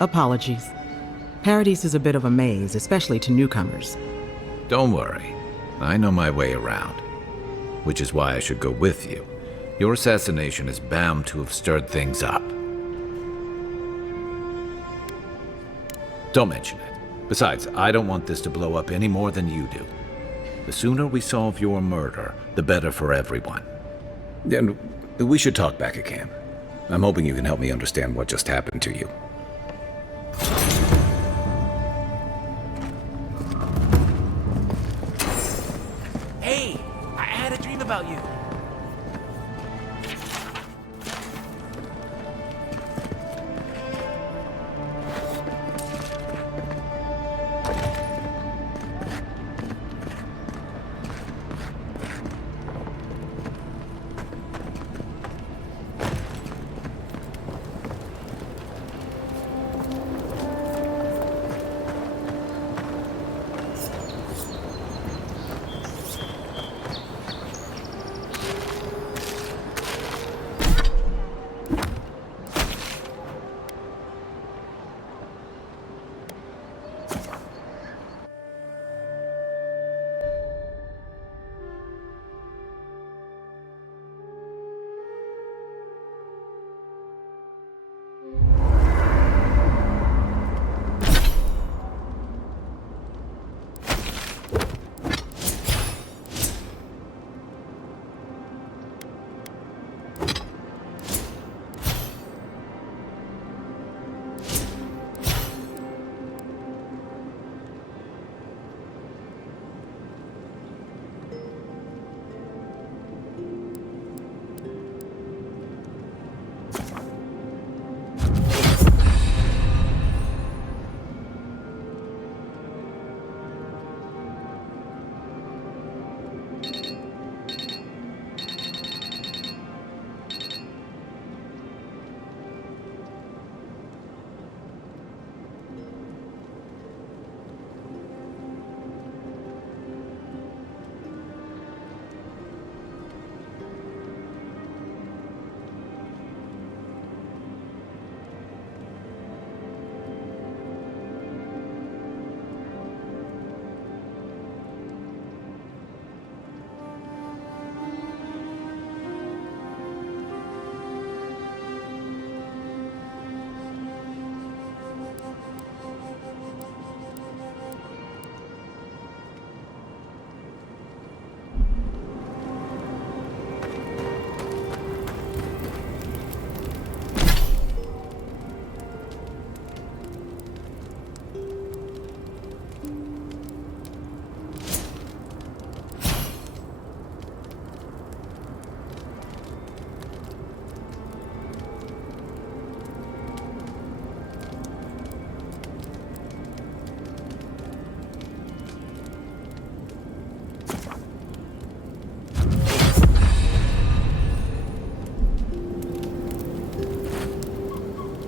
Apologies. Paradise is a bit of a maze, especially to newcomers. Don't worry. I know my way around. Which is why I should go with you. Your assassination is bound to have stirred things up. Don't mention it. Besides, I don't want this to blow up any more than you do. The sooner we solve your murder, the better for everyone. And we should talk back at camp. I'm hoping you can help me understand what just happened to you. Hey, I had a dream about you.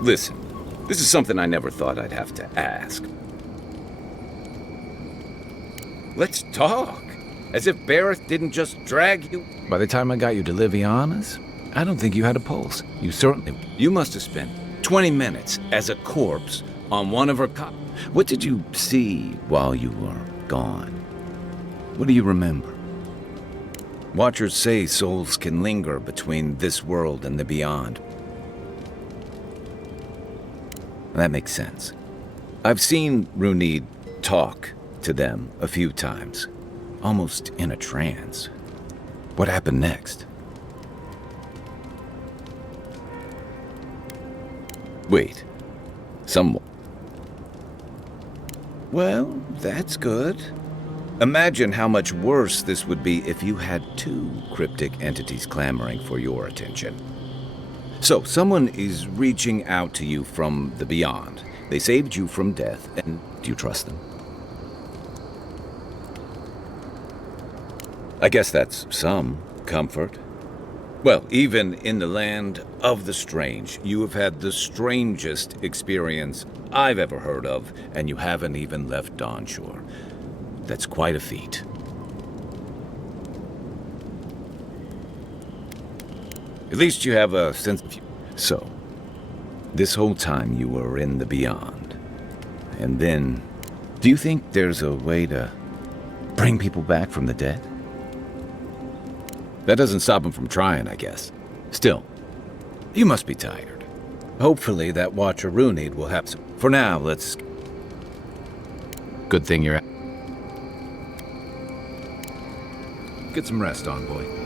Listen, this is something I never thought I'd have to ask. Let's talk. As if Barrett didn't just drag you. By the time I got you to Liviana's, I don't think you had a pulse. You certainly... You must have spent 20 minutes as a corpse on one of her What did you see while you were gone? What do you remember? Watchers say souls can linger between this world and the beyond. That makes sense. I've seen Runid talk to them a few times, almost in a trance. What happened next? Wait, someone... Well, that's good. Imagine how much worse this would be if you had two cryptic entities clamoring for your attention. So, someone is reaching out to you from the beyond. They saved you from death, and do you trust them? I guess that's some comfort. Well, even in the land of the strange, you have had the strangest experience I've ever heard of, and you haven't even left Dawnshore. That's quite a feat. At least you have a sense of... So, This whole time you were in the beyond. And then, do you think there's a way to bring people back from the dead? That doesn't stop them from trying, I guess. Still, you must be tired. Hopefully that Watcher Runid will have some. For now, let's... Good thing you're... Get some rest, Envoy.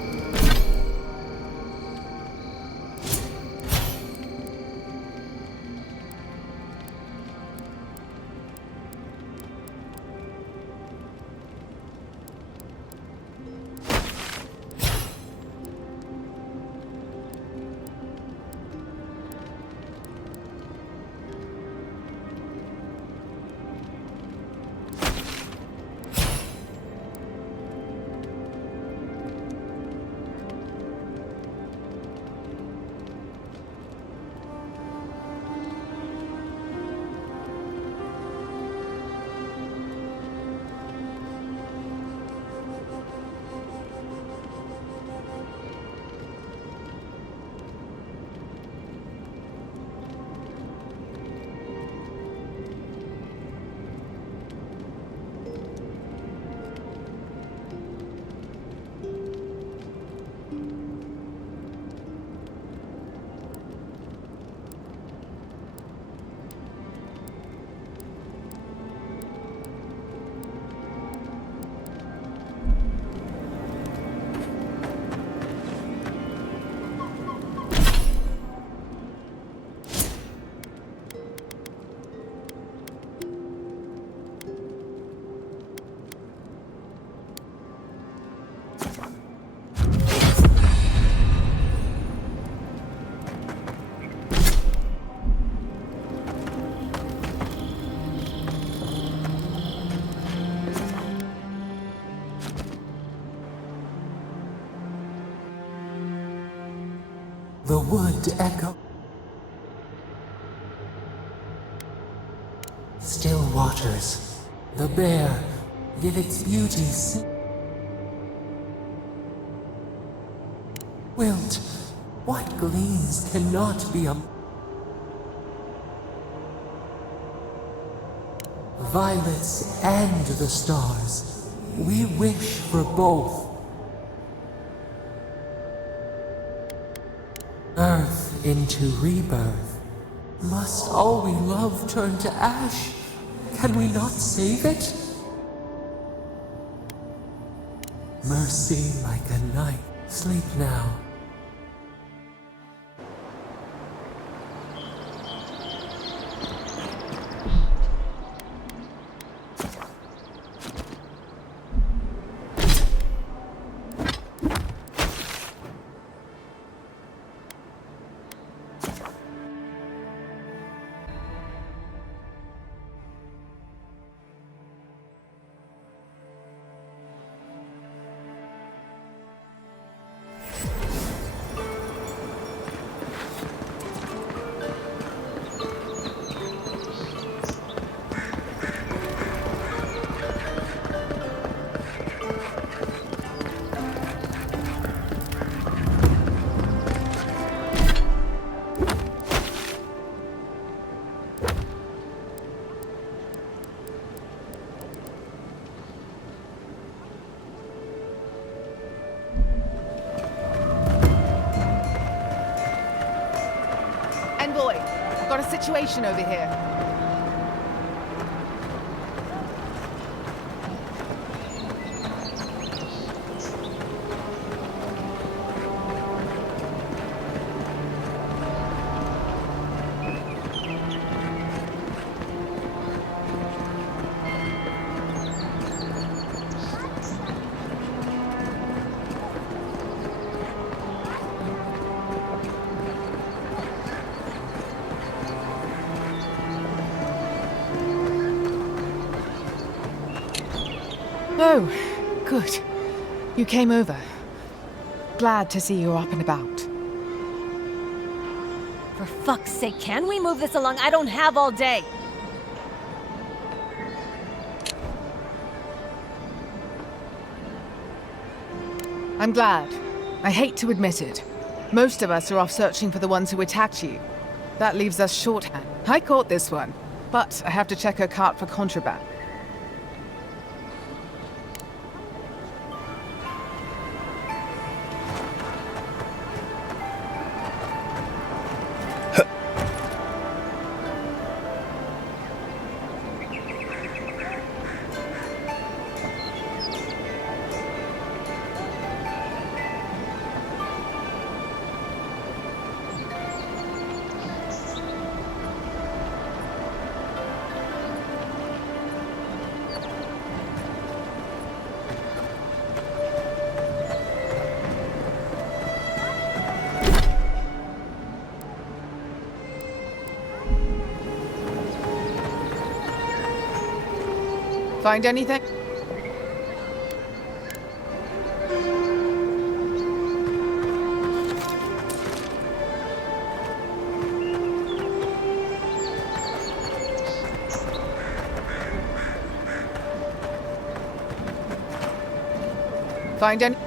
The wood echo. Still waters. The bear, yet its beauty Wilt, what gleams cannot be a... Violets and the stars. We wish for both. Earth into rebirth. Must all we love turn to ash? Can we not save it? Mercy like a knight. Sleep now. Envoy, I've got a situation over here. Oh, good. You came over. Glad to see you're up and about. For fuck's sake, can we move this along? I don't have all day. I'm glad. I hate to admit it. Most of us are off searching for the ones who attacked you. That leaves us shorthand. I caught this one, but I have to check her cart for contraband. Find anything? Find any?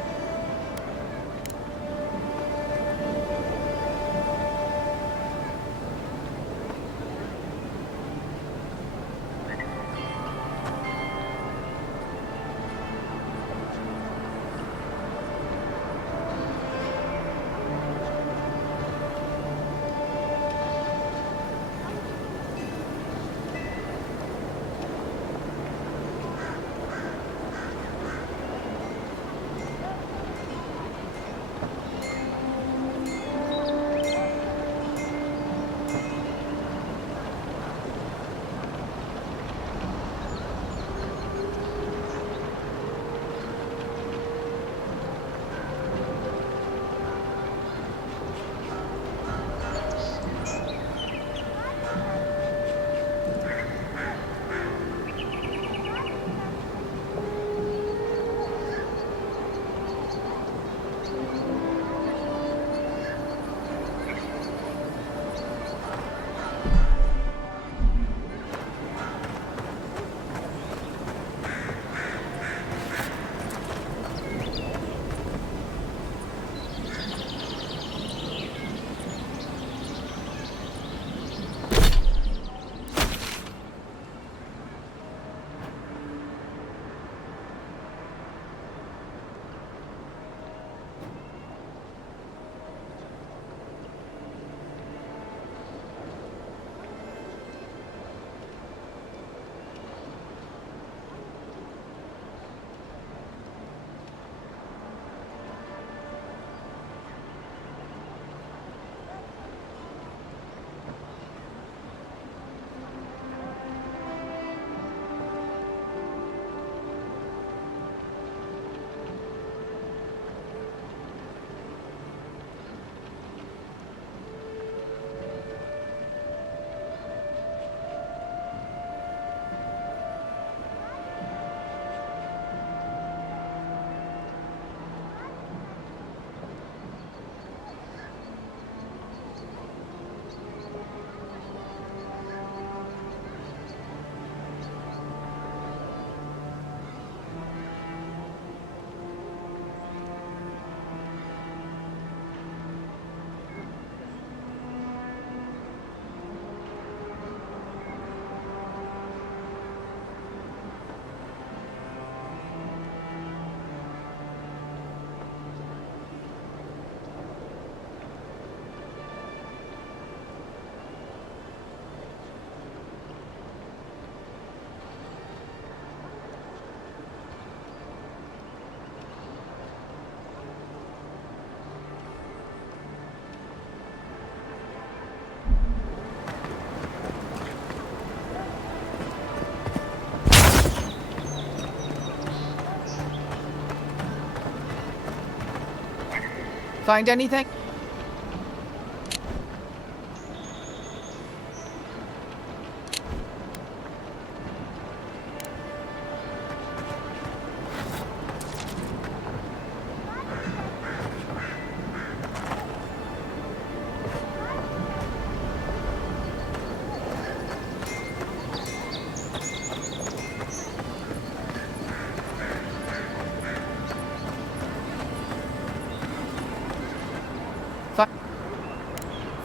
Find anything?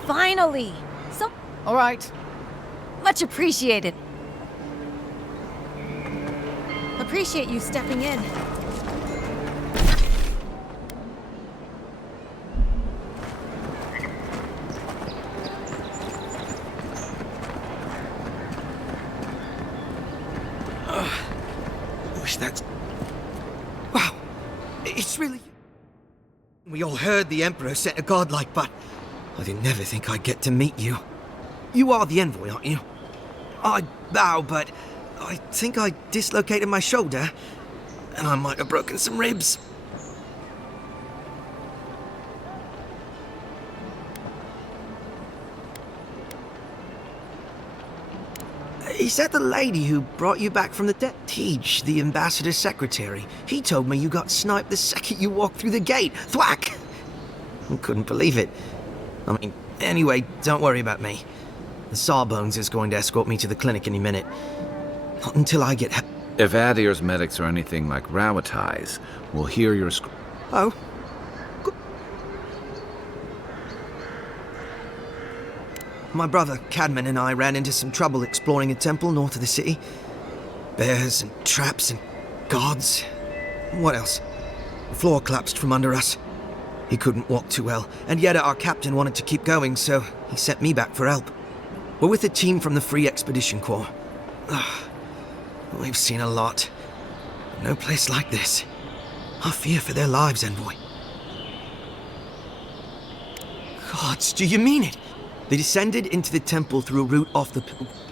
Finally! So All right. Much appreciated. Appreciate you stepping in. Wish that's... Wow. It's really... We all heard the Emperor sent a godlike, but I didn't never think I'd get to meet you. You are the envoy, aren't you? I bow, but I think I dislocated my shoulder, and I might have broken some ribs. Is that the lady who brought you back from the dead? Tej, the ambassador's secretary. He told me you got sniped the second you walked through the gate. Thwack! I couldn't believe it. I mean, anyway, don't worry about me. The Sawbones is going to escort me to the clinic any minute. Not until I get... If Adir's medics are anything like Rawatai's, we'll hear your Oh? My brother, Cadman, and I ran into some trouble exploring a temple north of the city. Bears and traps and guards. What else? The floor collapsed from under us. He couldn't walk too well, and yet our captain wanted to keep going, so he sent me back for help. We're with a team from the Free Expedition Corps. We've seen a lot. No place like this. I fear for their lives, Envoy. Gods, do you mean it? They descended into the temple through a route off the...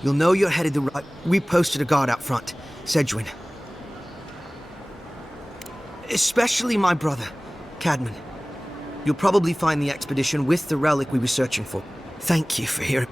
You'll know you're headed the right... We posted a guard out front. Sedgwin. Especially my brother, Cadman. You'll probably find the expedition with the relic we were searching for. Thank you for hearing...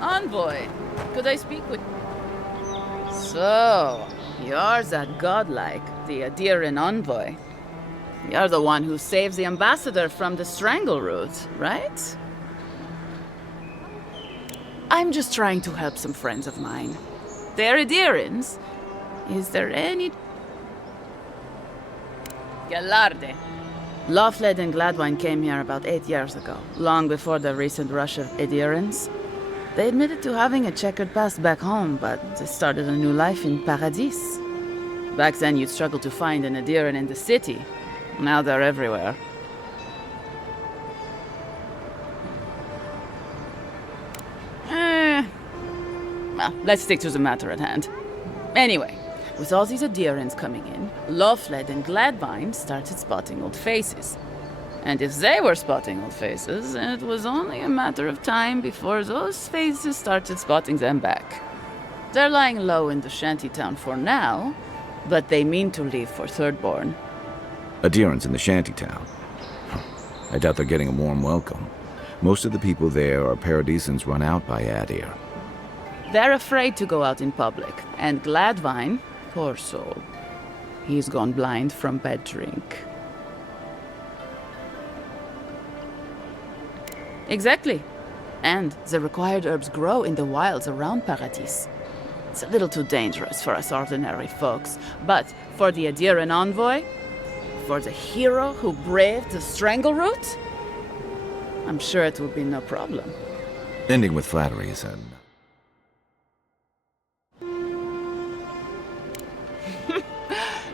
Envoy, could I speak with... So, you're that godlike, the Adiran envoy. You're the one who saves the ambassador from the strangle root, right? I'm just trying to help some friends of mine. They're Adirans. Is there any... Gallarde. Lawfled and Gladwine came here about 8 years ago, long before the recent rush of Adirans. They admitted to having a checkered past back home, but they started a new life in Paradis. Back then, you'd struggle to find an Adiran in the city. Now they're everywhere. Well, let's stick to the matter at hand. Anyway, with all these Adirans coming in, Lawfled and Gladvine started spotting old faces. And if they were spotting old faces, it was only a matter of time before those faces started spotting them back. They're lying low in the shantytown for now, but they mean to leave for Thirdborn. Adirans in the shantytown. I doubt they're getting a warm welcome. Most of the people there are Paradisans run out by Adir. They're afraid to go out in public, and Gladvine, poor soul, he's gone blind from bad drink. Exactly. And the required herbs grow in the wilds around Paradis. It's a little too dangerous for us ordinary folks, but for the Adiran envoy, for the hero who braved the strangle route, I'm sure it will be no problem. Ending with flattery is an...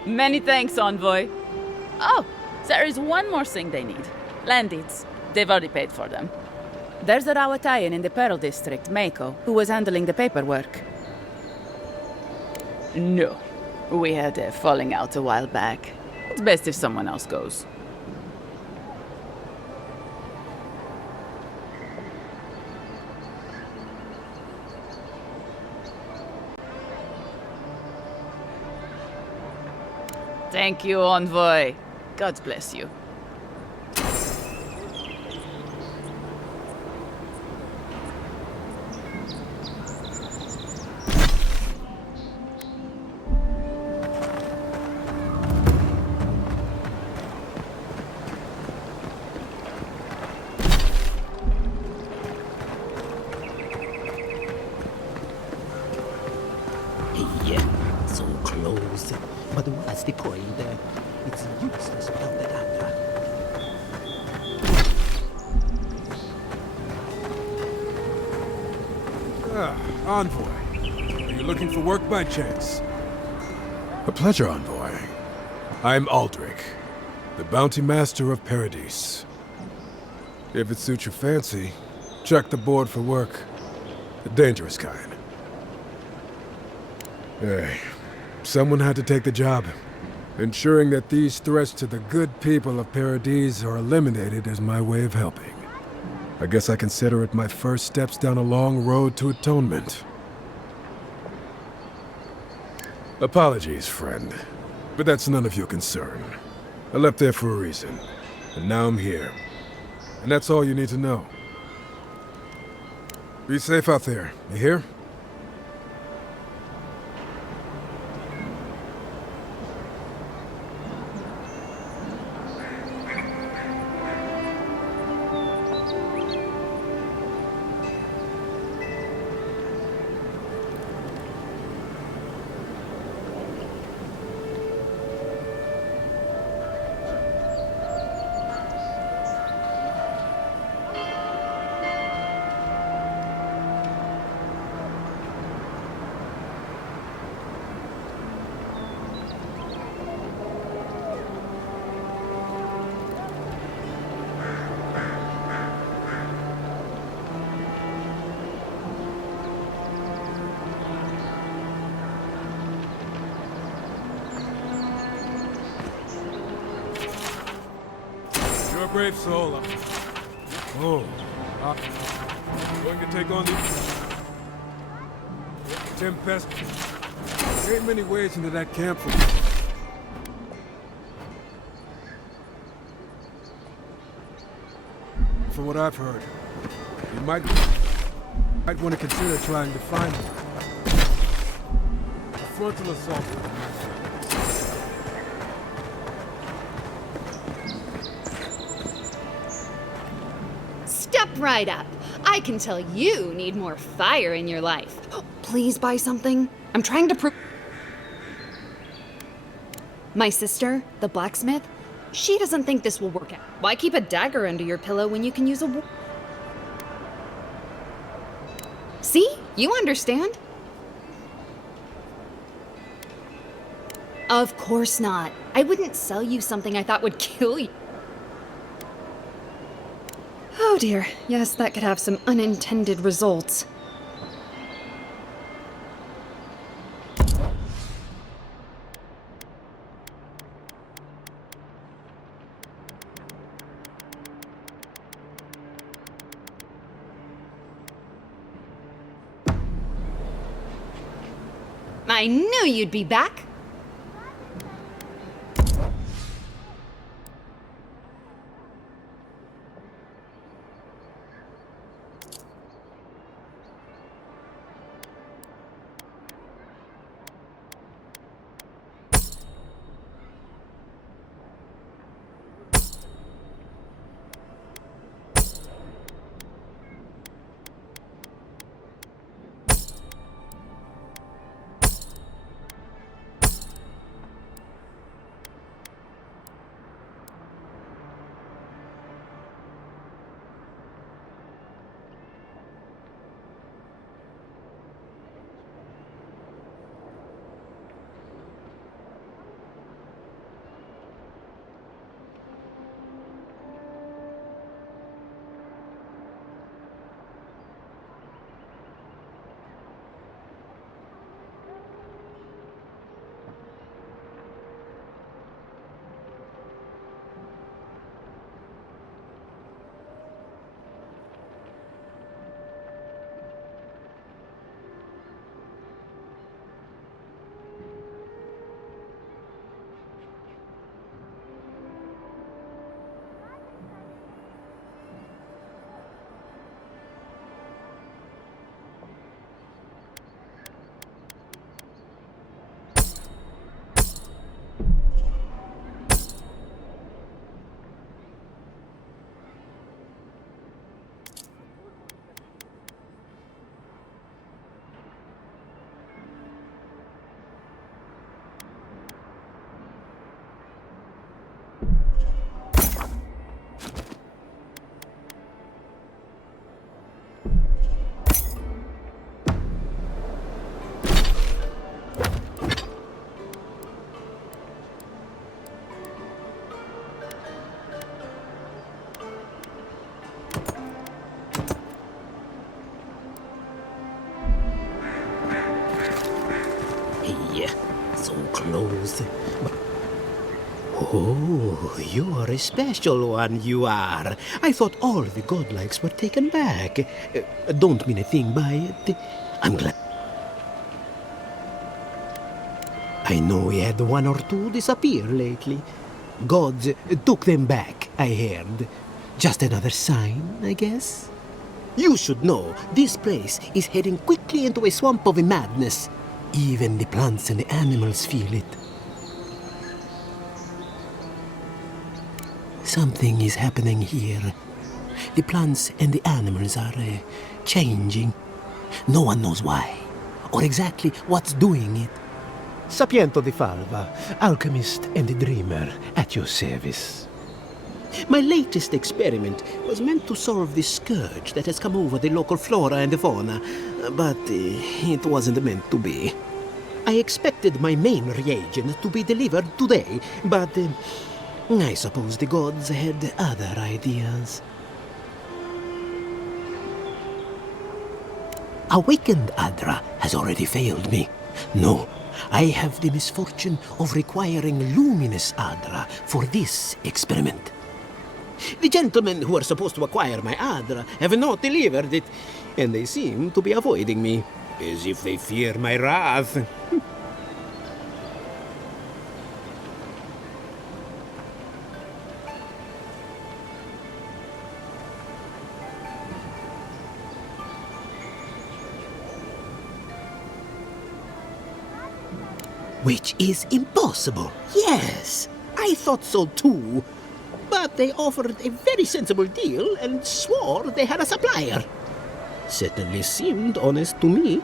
Many thanks, envoy. Oh, there is one more thing they need. Land deeds. They've already paid for them. There's a Rawataian in the Pearl District, Mako, who was handling the paperwork. No. We had a falling out a while back. It's best if someone else goes. Thank you, envoy. God bless you. Yeah, so close. But what's the point? It's useless without the data. Envoy. Are you looking for work by chance? A pleasure, Envoy. I'm Aldrich, the bounty master of Paradise. If it suits your fancy, check the board for work. The dangerous kind. Hey, someone had to take the job. Ensuring that these threats to the good people of Paradise are eliminated is my way of helping. I guess I consider it my first steps down a long road to atonement. Apologies, friend, but that's none of your concern. I left there for a reason, and now I'm here. And that's all you need to know. Be safe out there, you hear? You're a brave soul. Oh, I'm going to take on the Tempest. There ain't many ways into that camp for me. From what I've heard, you might want to consider trying to find me. A frontal assault. Step right up. I can tell you need more fire in your life. Please buy something. I'm trying to prove. My sister, the blacksmith, she doesn't think this will work out. Why keep a dagger under your pillow when you can use a... See? You understand? Of course not. I wouldn't sell you something I thought would kill you. Oh dear, yes, that could have some unintended results. I knew you'd be back! Oh, you are a special one, you are. I thought all the godlikes were taken back. Don't mean a thing by it. I'm glad. I know we had one or two disappear lately. Gods took them back, I heard. Just another sign, I guess. You should know, this place is heading quickly into a swamp of madness. Even the plants and the animals feel it. Something is happening here. The plants and the animals are changing. No one knows why, or exactly what's doing it. Sapiento di Falva, alchemist and dreamer, at your service. My latest experiment was meant to solve the scourge that has come over the local flora and fauna, but it wasn't meant to be. I expected my main reagent to be delivered today, but I suppose the gods had other ideas. Awakened Adra has already failed me. No, I have the misfortune of requiring luminous Adra for this experiment. The gentlemen who are supposed to acquire my Adra have not delivered it, and they seem to be avoiding me, as if they fear my wrath. Which is impossible. Yes, I thought so too. But they offered a very sensible deal and swore they had a supplier. Certainly seemed honest to me.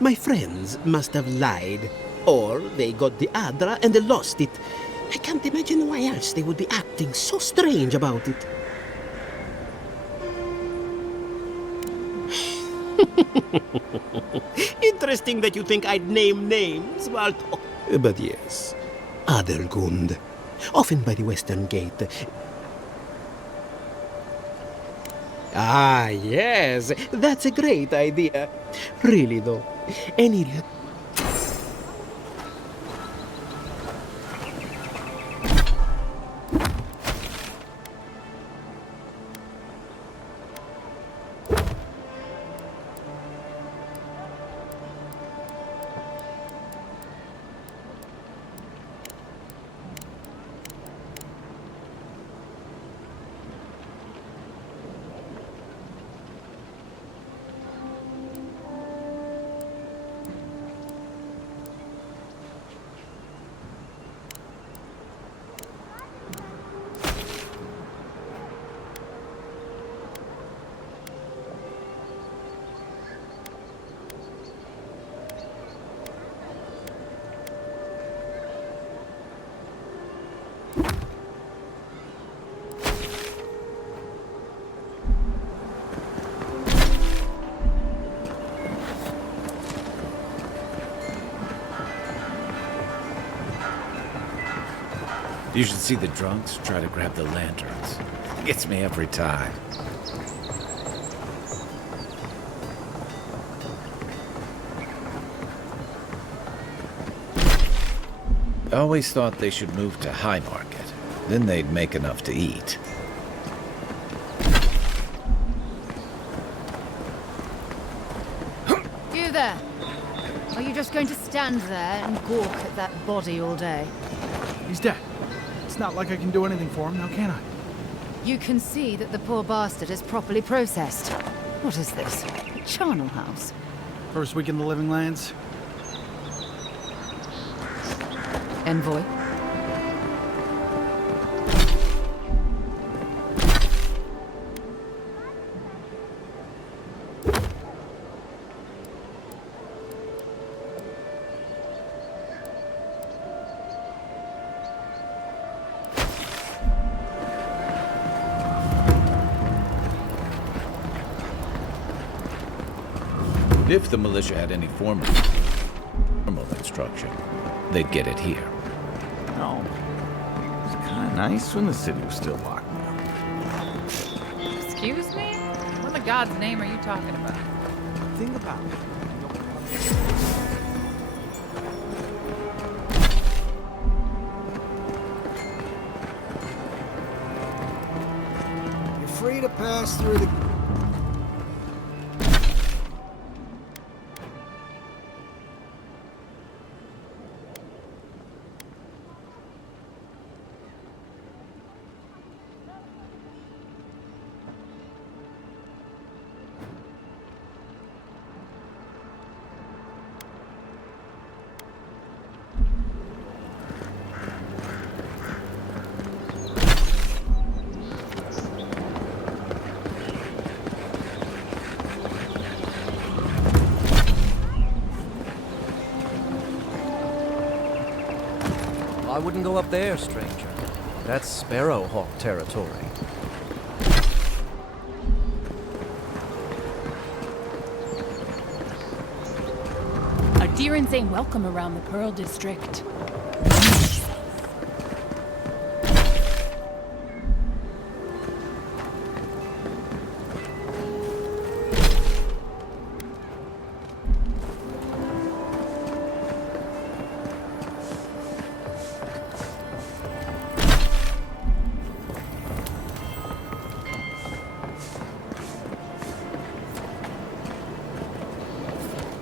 My friends must have lied. Or they got the Adra and they lost it. I can't imagine why else they would be acting so strange about it. Interesting that you think I'd name names, Walto. But yes, Adelgund, often by the western gate. Ah, yes, that's a great idea. Really, though, any... You should see the drunks try to grab the lanterns. Gets me every time. I always thought they should move to High Market. Then they'd make enough to eat. You there? Are you just going to stand there and gawk at that body all day? He's dead. It's not like I can do anything for him now, can I? You can see that the poor bastard is properly processed. What is this? A charnel house? First week in the Living Lands. Envoy? If the militia had any formal instruction, they'd get it here. No. It was kind of nice when the city was still locked down. Excuse me? What in the God's name are you talking about? Think about it. free to pass through the... I wouldn't go up there, stranger. That's Sparrowhawk territory. Adherents ain't welcome around the Pearl District.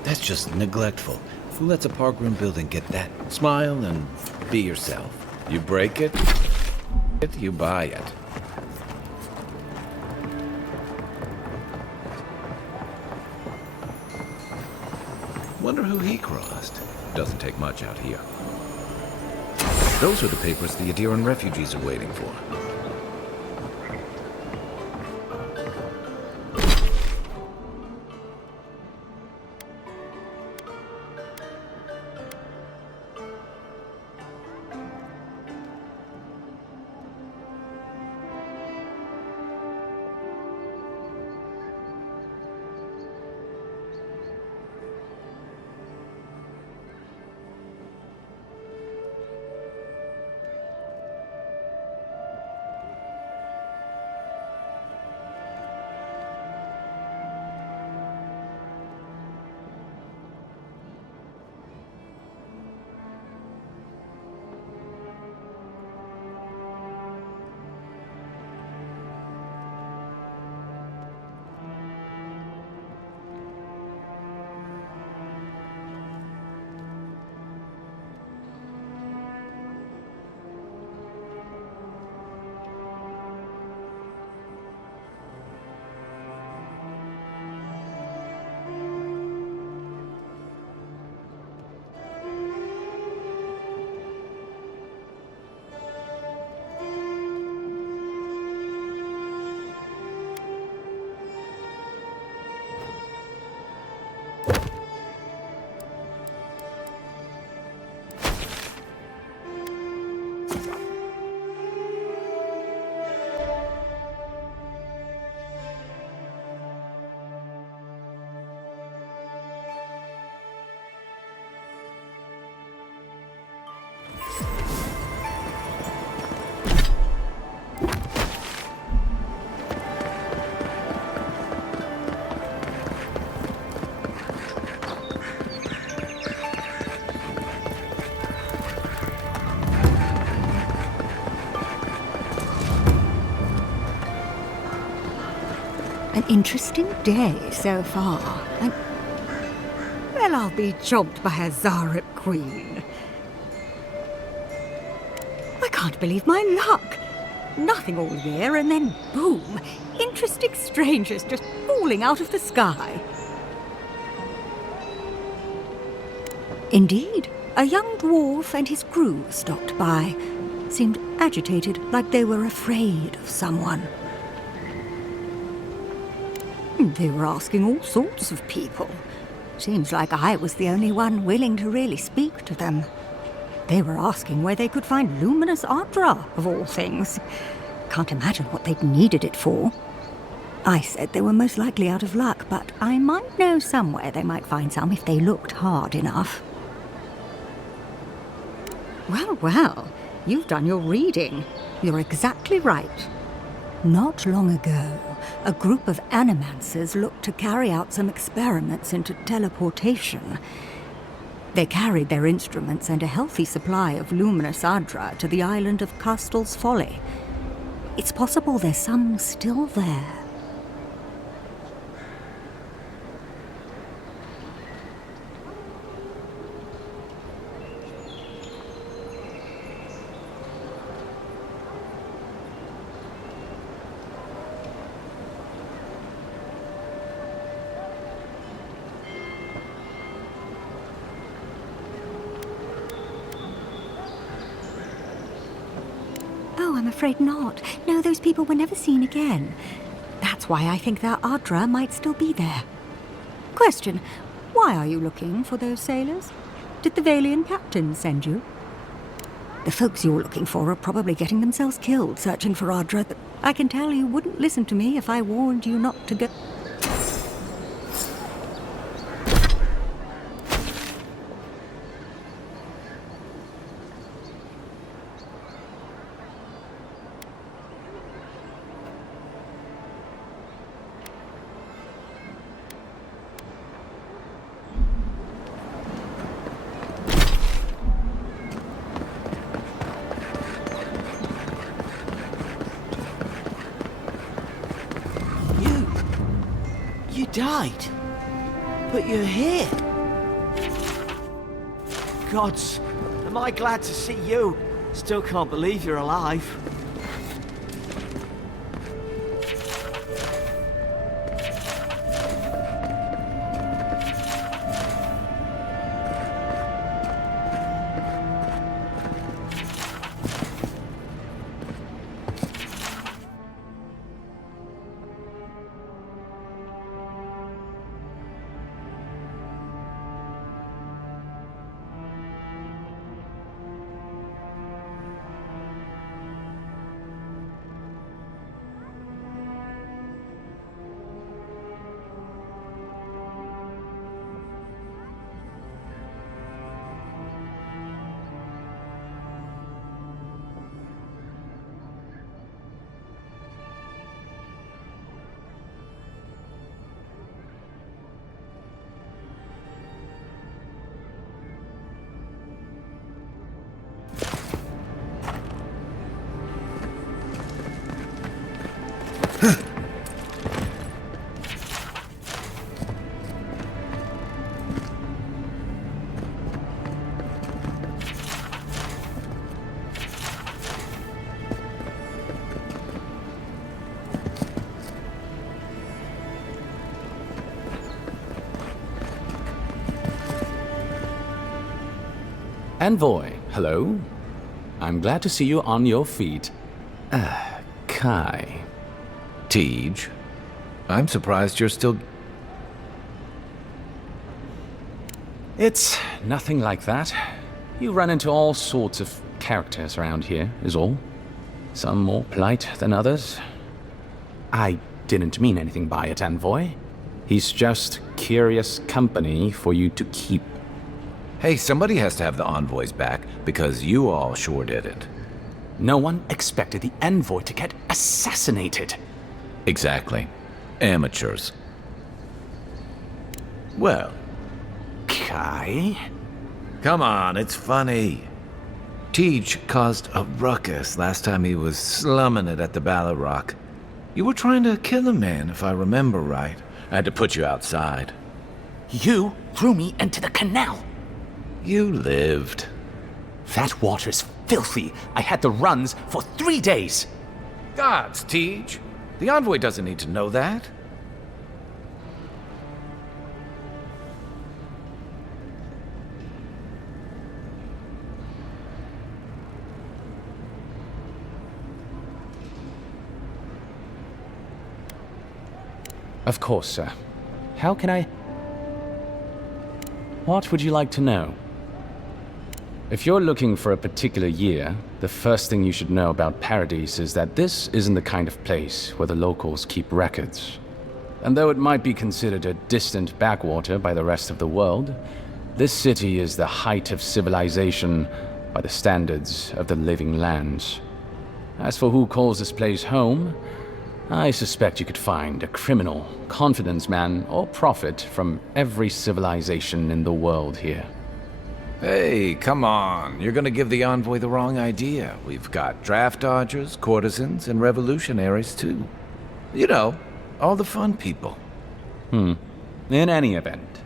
That's just neglectful. Who lets a parkroom building get that? Smile and be yourself. You break it, you buy it. Wonder who he crossed. Doesn't take much out here. Those are the papers the Adiran refugees are waiting for. An interesting day so far. Well, I'll be chomped by a Zarep queen. I can't believe my luck. Nothing all year, and then boom, interesting strangers just falling out of the sky. Indeed, a young dwarf and his crew stopped by. Seemed agitated, like they were afraid of someone. They were asking all sorts of people. Seems like I was the only one willing to really speak to them. They were asking where they could find luminous Adra, of all things. Can't imagine what they'd needed it for. I said they were most likely out of luck, but I might know somewhere they might find some if they looked hard enough. Well, well, you've done your reading. You're exactly right. Not long ago, a group of animancers looked to carry out some experiments into teleportation. They carried their instruments and a healthy supply of luminous Adra to the island of Castel's Folly. It's possible there's some still there. Oh, I'm afraid not. No, those people were never seen again. That's why I think their Adra might still be there. Question, why are you looking for those sailors? Did the Valian captain send you? The folks you're looking for are probably getting themselves killed searching for Adra. I can tell you wouldn't listen to me if I warned you not to go. You died. But you're here. Gods, am I glad to see you. Still can't believe you're alive. Envoy, hello. I'm glad to see you on your feet. Kai. Tej, I'm surprised you're still... It's nothing like that. You run into all sorts of characters around here, is all. Some more polite than others. I didn't mean anything by it, Envoy. He's just curious company for you to keep. Hey, somebody has to have the envoys back, because you all sure didn't. No one expected the Envoy to get assassinated. Exactly. Amateurs. Well... Kai? Come on, it's funny. Tej caused a ruckus last time he was slumming it at the Ballarrock. You were trying to kill a man, if I remember right. I had to put you outside. You threw me into the canal. You lived. That water's filthy. I had the runs for 3 days. Gods, Tej. The envoy doesn't need to know that. Of course, sir. How can I... What would you like to know? If you're looking for a particular year, the first thing you should know about Paradise is that this isn't the kind of place where the locals keep records. And though it might be considered a distant backwater by the rest of the world, this city is the height of civilization by the standards of the living lands. As for who calls this place home, I suspect you could find a criminal, confidence man, or prophet from every civilization in the world here. Hey, come on. You're gonna give the envoy the wrong idea. We've got draft dodgers, courtesans, and revolutionaries, too. You know, all the fun people. In any event,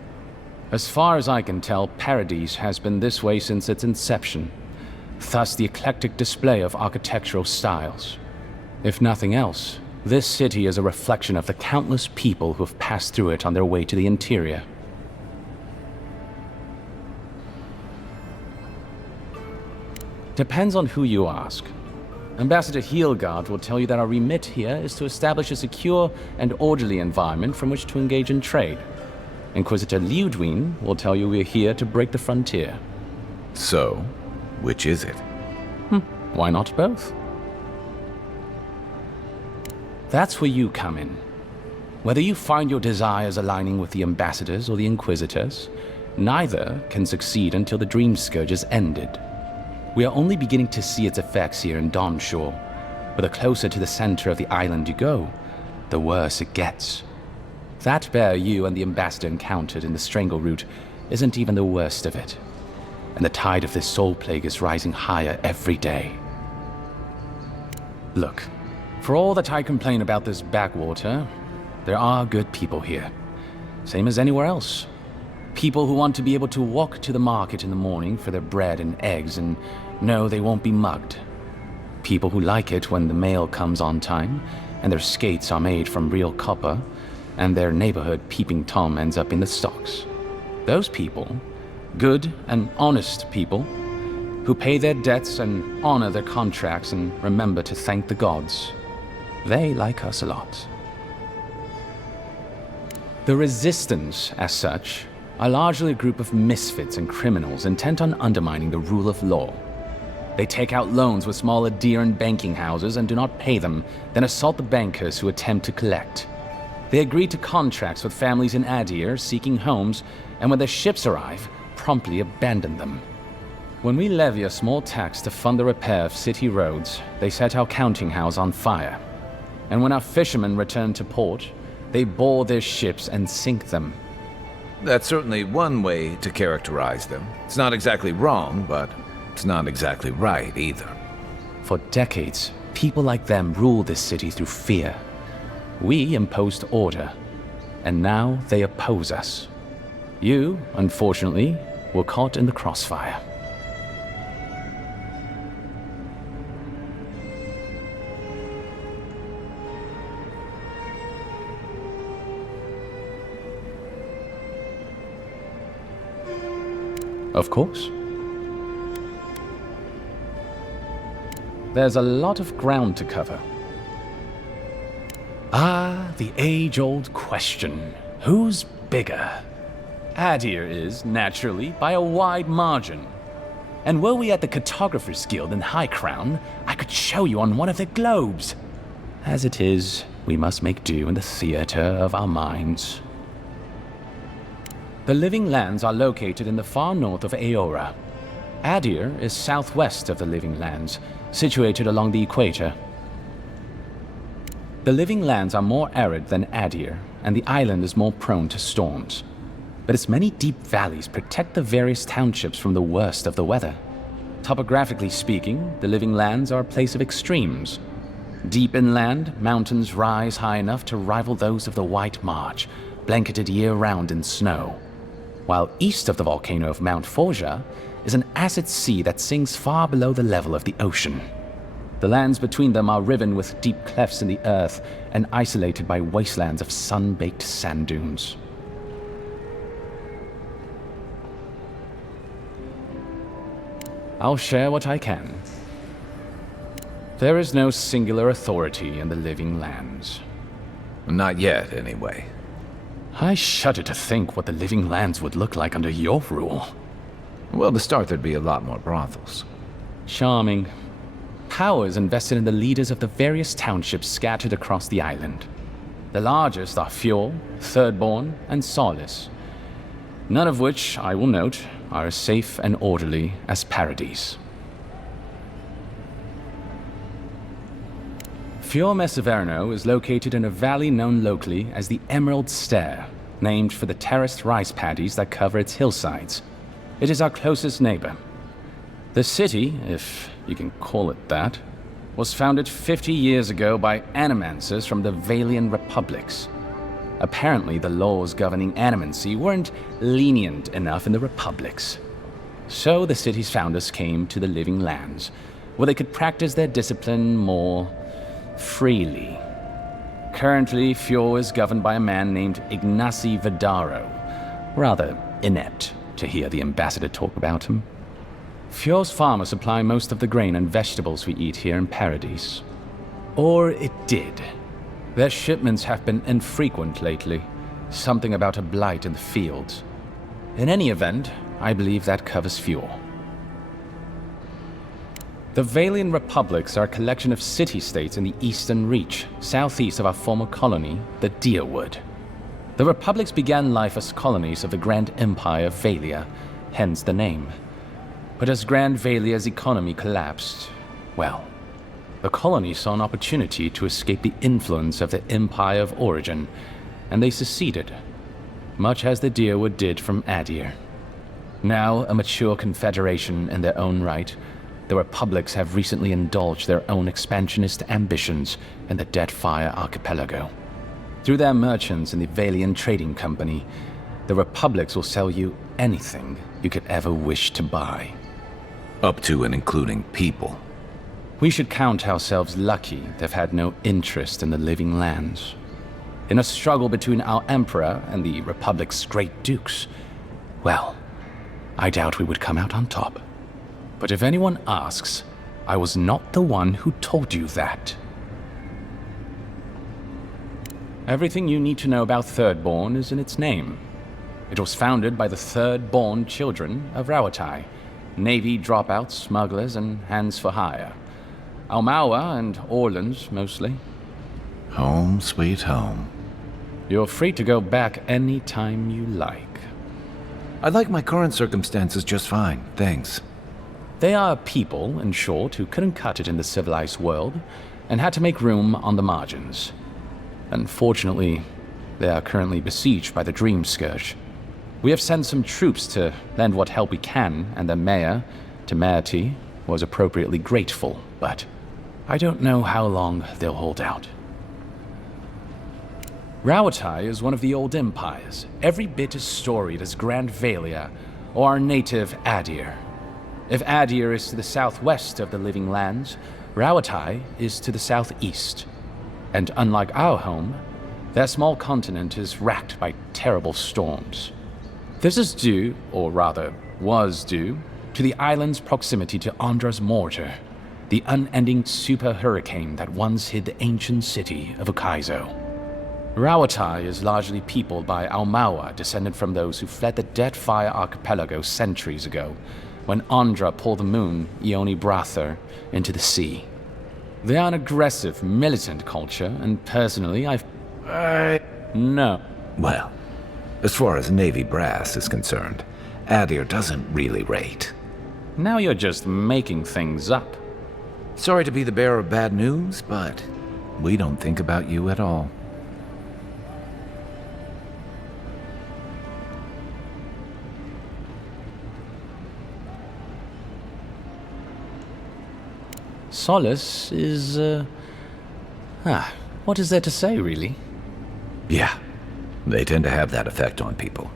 as far as I can tell, Paradise has been this way since its inception. Thus the eclectic display of architectural styles. If nothing else, this city is a reflection of the countless people who have passed through it on their way to the interior. Depends on who you ask. Ambassador Heelgard will tell you that our remit here is to establish a secure and orderly environment from which to engage in trade. Inquisitor Liudwin will tell you we're here to break the frontier. So, which is it? Why not both? That's where you come in. Whether you find your desires aligning with the ambassadors or the inquisitors, neither can succeed until the Dream Scourge is ended. We are only beginning to see its effects here in Dawnshore, but the closer to the center of the island you go, the worse it gets. That bear you and the ambassador encountered in the Strangle Route isn't even the worst of it, and the tide of this soul plague is rising higher every day. Look, for all that I complain about this backwater, there are good people here, same as anywhere else. People who want to be able to walk to the market in the morning for their bread and eggs and know they won't be mugged. People who like it when the mail comes on time, and their skates are made from real copper, and their neighborhood peeping Tom ends up in the stocks. Those people, good and honest people, who pay their debts and honor their contracts and remember to thank the gods, they like us a lot. The Resistance, as such, are largely a group of misfits and criminals intent on undermining the rule of law. They take out loans with small Adiran banking houses and do not pay them, then assault the bankers who attempt to collect. They agree to contracts with families in Adir seeking homes, and when their ships arrive, promptly abandon them. When we levy a small tax to fund the repair of city roads, they set our counting house on fire. And when our fishermen return to port, they board their ships and sink them. That's certainly one way to characterize them. It's not exactly wrong, but it's not exactly right either. For decades, people like them ruled this city through fear. We imposed order, and now they oppose us. You, unfortunately, were caught in the crossfire. Of course. There's a lot of ground to cover. Ah, the age-old question. Who's bigger? Adir is, naturally, by a wide margin. And were we at the Cartographers Guild in High Crown, I could show you on one of their globes. As it is, we must make do in the theater of our minds. The Living Lands are located in the far north of Aora. Adir is southwest of the Living Lands, situated along the equator. The Living Lands are more arid than Adir, and the island is more prone to storms. But its many deep valleys protect the various townships from the worst of the weather. Topographically speaking, the Living Lands are a place of extremes. Deep inland, mountains rise high enough to rival those of the White March, blanketed year-round in snow. While east of the volcano of Mount Forja is an acid sea that sinks far below the level of the ocean. The lands between them are riven with deep clefts in the earth and isolated by wastelands of sun-baked sand dunes. I'll share what I can. There is no singular authority in the Living Lands. Not yet, anyway. I shudder to think what the Living Lands would look like under your rule. Well, to start, there'd be a lot more brothels. Charming. Power is invested in the leaders of the various townships scattered across the island. The largest are Fjord, Thirdborn, and Solace. None of which, I will note, are as safe and orderly as Paradise. Fior Messaverno is located in a valley known locally as the Emerald Stair, named for the terraced rice paddies that cover its hillsides. It is our closest neighbor. The city, if you can call it that, was founded 50 years ago by animancers from the Valian Republics. Apparently, the laws governing animancy weren't lenient enough in the Republics. So the city's founders came to the Living Lands, where they could practice their discipline more freely. Currently, Fjord is governed by a man named Ignacy Vidaro. Rather inept to hear the ambassador talk about him. Fjord's farmers supply most of the grain and vegetables we eat here in Paradise. Or it did. Their shipments have been infrequent lately. Something about a blight in the fields. In any event, I believe that covers Fjord. The Valian Republics are a collection of city-states in the Eastern Reach, southeast of our former colony, the Deerwood. The Republics began life as colonies of the Grand Empire of Valia, hence the name. But as Grand Valia's economy collapsed, well, the colony saw an opportunity to escape the influence of the Empire of Origin, and they seceded, much as the Deerwood did from Adir. Now a mature confederation in their own right, the Republics have recently indulged their own expansionist ambitions in the Deadfire Archipelago. Through their merchants in the Valian Trading Company, the Republics will sell you anything you could ever wish to buy. Up to and including people. We should count ourselves lucky to have had no interest in the Living Lands. In a struggle between our Emperor and the Republic's great dukes, well, I doubt we would come out on top. But if anyone asks, I was not the one who told you that. Everything you need to know about Thirdborn is in its name. It was founded by the third-born children of Rawatai, Navy dropouts, smugglers, and hands for hire. Almawa and Orleans, mostly. Home, sweet home. You're free to go back any time you like. I like my current circumstances just fine, thanks. They are people, in short, who couldn't cut it in the civilized world and had to make room on the margins. Unfortunately, they are currently besieged by the Dream Scourge. We have sent some troops to lend what help we can, and the mayor, Temerity, was appropriately grateful, but I don't know how long they'll hold out. Rawatai is one of the old empires, every bit as storied as Grand Valia or our native Adir. If Adir is to the southwest of the Living Lands, Rawatai is to the southeast. And unlike our home, their small continent is racked by terrible storms. This is due, or rather, was due, to the island's proximity to Andra's mortar, the unending super hurricane that once hid the ancient city of Ukaizo. Rawatai is largely peopled by Almawa, descended from those who fled the Deadfire Archipelago centuries ago, when Andra pulled the moon, Ioni Brather, into the sea. They are an aggressive, militant culture, and personally, No. Well, as far as Navy brass is concerned, Adir doesn't really rate. Now you're just making things up. Sorry to be the bearer of bad news, but we don't think about you at all. Solace is, what is there to say, really? Yeah, they tend to have that effect on people.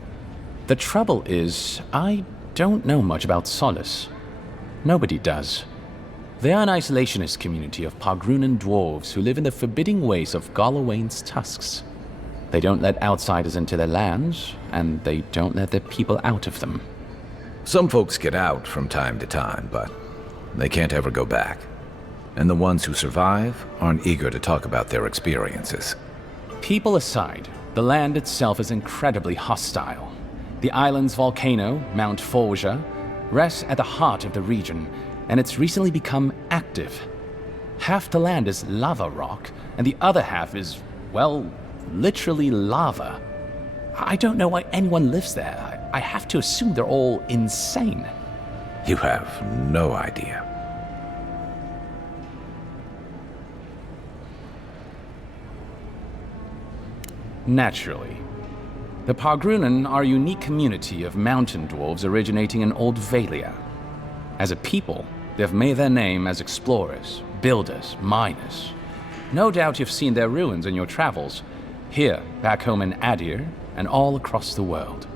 The trouble is, I don't know much about Solace. Nobody does. They are an isolationist community of Pagrunan dwarves who live in the forbidding ways of Galawain's tusks. They don't let outsiders into their lands, and they don't let their people out of them. Some folks get out from time to time, but they can't ever go back. And the ones who survive aren't eager to talk about their experiences. People aside, the land itself is incredibly hostile. The island's volcano, Mount Forja, rests at the heart of the region, and it's recently become active. Half the land is lava rock, and the other half is, well, literally lava. I don't know why anyone lives there. I have to assume they're all insane. You have no idea. Naturally. The Pargrunen are a unique community of mountain dwarves originating in Old Valia. As a people, they've made their name as explorers, builders, miners. No doubt you've seen their ruins in your travels, here, back home in Adir, and all across the world.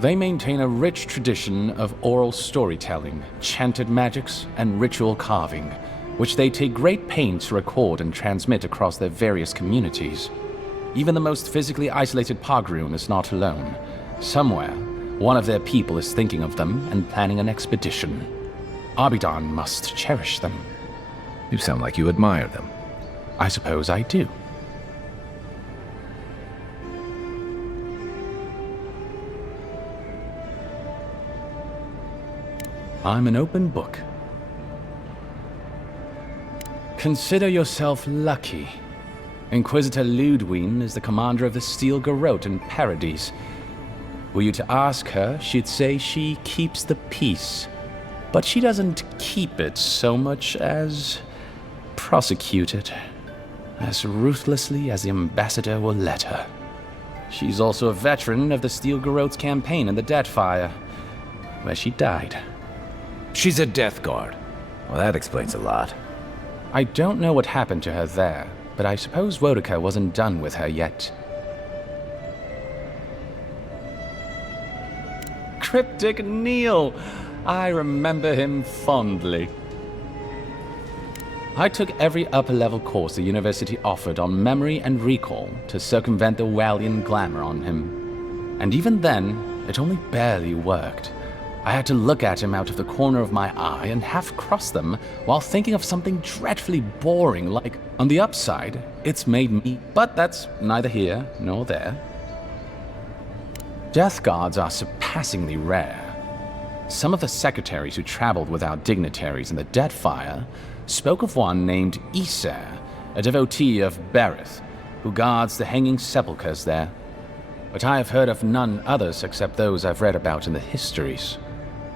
They maintain a rich tradition of oral storytelling, chanted magics, and ritual carving, which they take great pains to record and transmit across their various communities. Even the most physically isolated Pargrun is not alone. Somewhere, one of their people is thinking of them and planning an expedition. Abidan must cherish them. You sound like you admire them. I suppose I do. I'm an open book. Consider yourself lucky. Inquisitor Ludwine is the commander of the Steel Garrote in Paradise. Were you to ask her, she'd say she keeps the peace. But she doesn't keep it so much as prosecute it. As ruthlessly as the ambassador will let her. She's also a veteran of the Steel Garrote's campaign in the Deathfire, where she died. She's a Death Guard. Well, that explains a lot. I don't know what happened to her there, but I suppose Wodica wasn't done with her yet. Cryptic Neil! I remember him fondly. I took every upper-level course the university offered on memory and recall to circumvent the Walian glamour on him. And even then, it only barely worked. I had to look at him out of the corner of my eye and half cross them while thinking of something dreadfully boring like, on the upside, it's made me... But that's neither here nor there. Death Guards are surpassingly rare. Some of the secretaries who traveled with our dignitaries in the Deathfire spoke of one named Iser, a devotee of Berith, who guards the hanging sepulchres there. But I have heard of none others except those I've read about in the histories.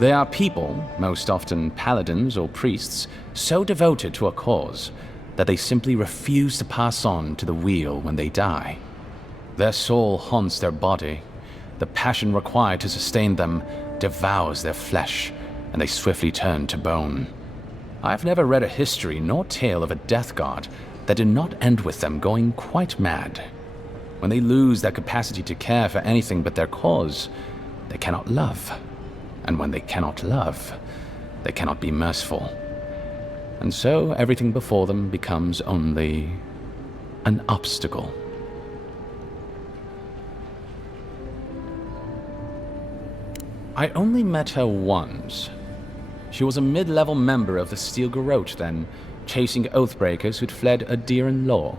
They are people, most often paladins or priests, so devoted to a cause that they simply refuse to pass on to the wheel when they die. Their soul haunts their body. The passion required to sustain them devours their flesh, and they swiftly turn to bone. I've never read a history nor tale of a death guard that did not end with them going quite mad. When they lose their capacity to care for anything but their cause, they cannot love. And when they cannot love, they cannot be merciful. And so everything before them becomes only an obstacle. I only met her once. She was a mid-level member of the Steel Garrote then, chasing oathbreakers who'd fled Adiran law.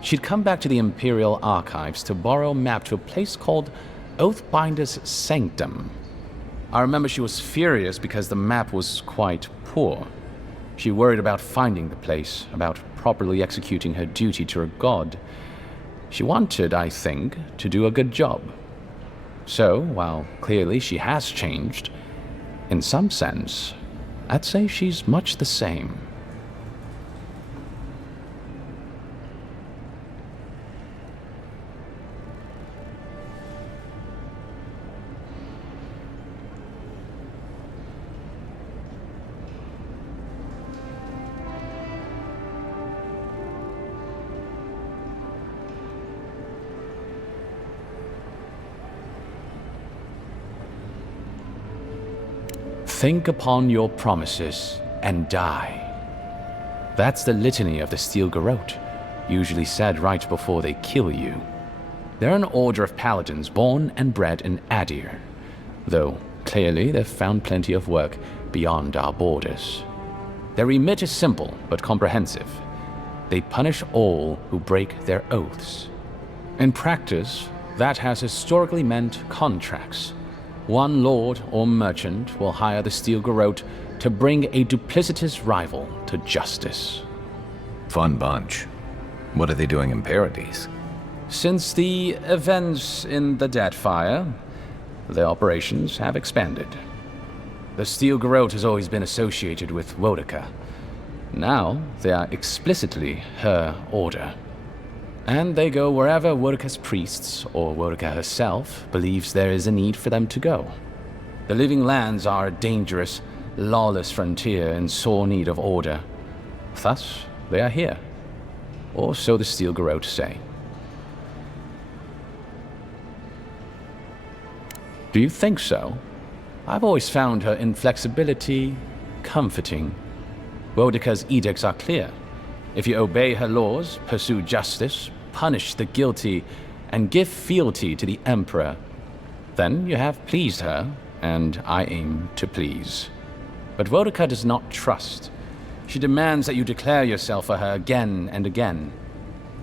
She'd come back to the Imperial Archives to borrow a map to a place called Oathbinder's Sanctum. I remember she was furious because the map was quite poor. She worried about finding the place, about properly executing her duty to her god. She wanted, I think, to do a good job. So, while clearly she has changed, in some sense, I'd say she's much the same. Think upon your promises and die. That's the litany of the Steel Garrote, usually said right before they kill you. They're an order of paladins born and bred in Adir, though clearly they've found plenty of work beyond our borders. Their remit is simple but comprehensive. They punish all who break their oaths. In practice, that has historically meant contracts. One lord or merchant will hire the Steel Garrote to bring a duplicitous rival to justice. Fun bunch. What are they doing in Paradise? Since the events in the Deathfire, their operations have expanded. The Steel Garrote has always been associated with Wodica. Now they are explicitly her order. And they go wherever Wodika's priests, or Wodika herself, believes there is a need for them to go. The Living Lands are a dangerous, lawless frontier in sore need of order. Thus, they are here. Or so the Steel Garrote say. Do you think so? I've always found her inflexibility comforting. Wodika's edicts are clear. If you obey her laws, pursue justice, punish the guilty, and give fealty to the Emperor, then you have pleased her, and I aim to please. But Wodika does not trust. She demands that you declare yourself for her again and again.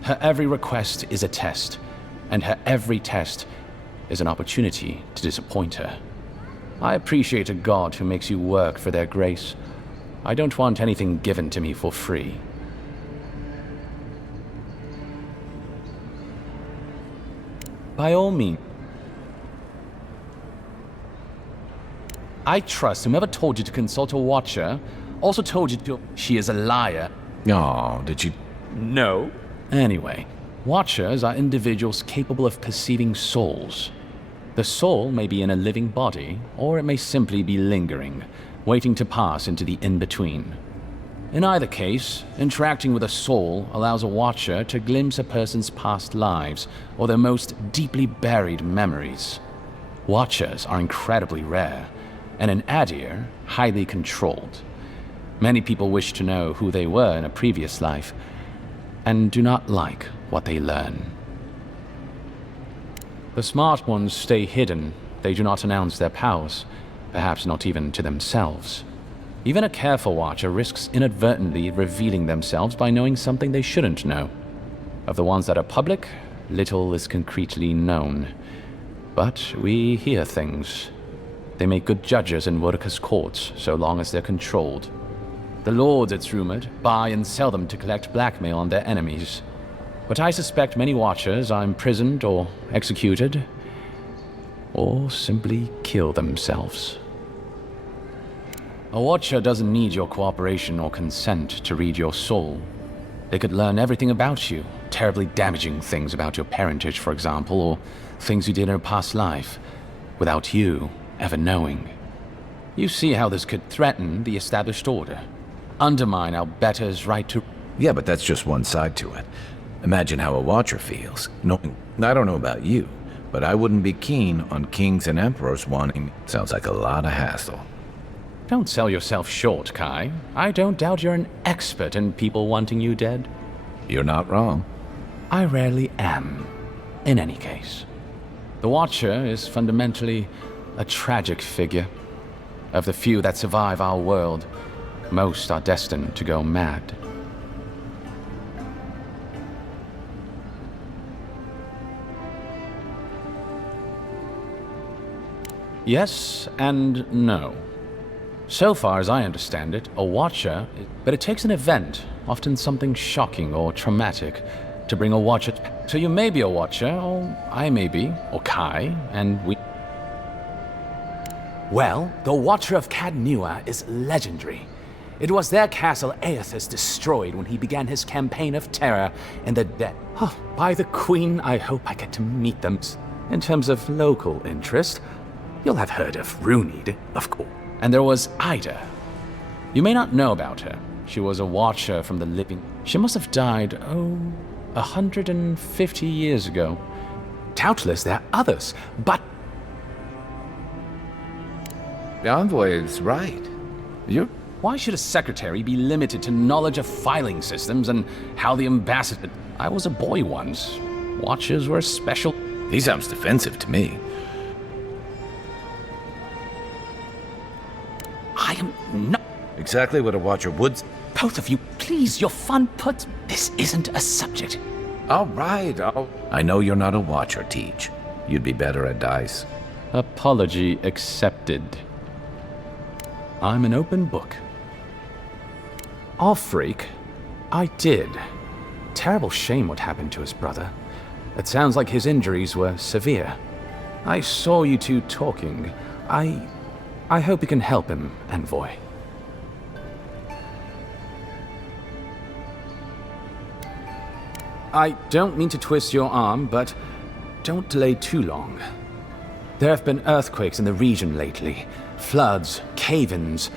Her every request is a test, and her every test is an opportunity to disappoint her. I appreciate a god who makes you work for their grace. I don't want anything given to me for free. By all means. I trust whomever told you to consult a watcher also told you to... She is a liar. Oh, did you... No. Anyway, watchers are individuals capable of perceiving souls. The soul may be in a living body, or it may simply be lingering, waiting to pass into the in-between. In either case, interacting with a soul allows a watcher to glimpse a person's past lives or their most deeply buried memories. Watchers are incredibly rare, and in Adir, highly controlled. Many people wish to know who they were in a previous life, and do not like what they learn. The smart ones stay hidden. They do not announce their powers, perhaps not even to themselves. Even a careful watcher risks inadvertently revealing themselves by knowing something they shouldn't know. Of the ones that are public, little is concretely known. But we hear things. They make good judges in Wodika's courts, so long as they're controlled. The lords, it's rumored, buy and sell them to collect blackmail on their enemies. But I suspect many watchers are imprisoned or executed, or simply kill themselves. A watcher doesn't need your cooperation or consent to read your soul. They could learn everything about you, terribly damaging things about your parentage, for example, or things you did in a past life, without you ever knowing. You see how this could threaten the established order, undermine our betters' right to... Yeah, but that's just one side to it. Imagine how a watcher feels, knowing... I don't know about you, but I wouldn't be keen on kings and emperors wanting... Sounds like a lot of hassle. Don't sell yourself short, Kai. I don't doubt you're an expert in people wanting you dead. You're not wrong. I rarely am, in any case. The Watcher is fundamentally a tragic figure. Of the few that survive our world, most are destined to go mad. Yes and no. So far as I understand it, a Watcher, but it takes an event, often something shocking or traumatic, to bring a Watcher. So you may be a Watcher, or I may be, or Kai, and we... Well, the Watcher of Cadnua is legendary. It was their castle Aethys destroyed when he began his campaign of terror in the dead. Oh, by the Queen, I hope I get to meet them. In terms of local interest, you'll have heard of Runid, of course. And there was Ida. You may not know about her. She was a Watcher from the living... She must have died, 150 years ago. Doubtless there are others, but... The envoy is right. Why should a secretary be limited to knowledge of filing systems and how the ambassador... I was a boy once. Watchers were special... He sounds defensive to me. I am not... Exactly what a Watcher would... Both of you, please, your fun put... This isn't a subject. All right, I know you're not a Watcher, Teach. You'd be better at dice. Apology accepted. I'm an open book. Ulfric, I did. Terrible shame what happened to his brother. It sounds like his injuries were severe. I saw you two talking. I hope you can help him, Envoy. I don't mean to twist your arm, but don't delay too long. There have been earthquakes in the region lately, floods, cave-ins.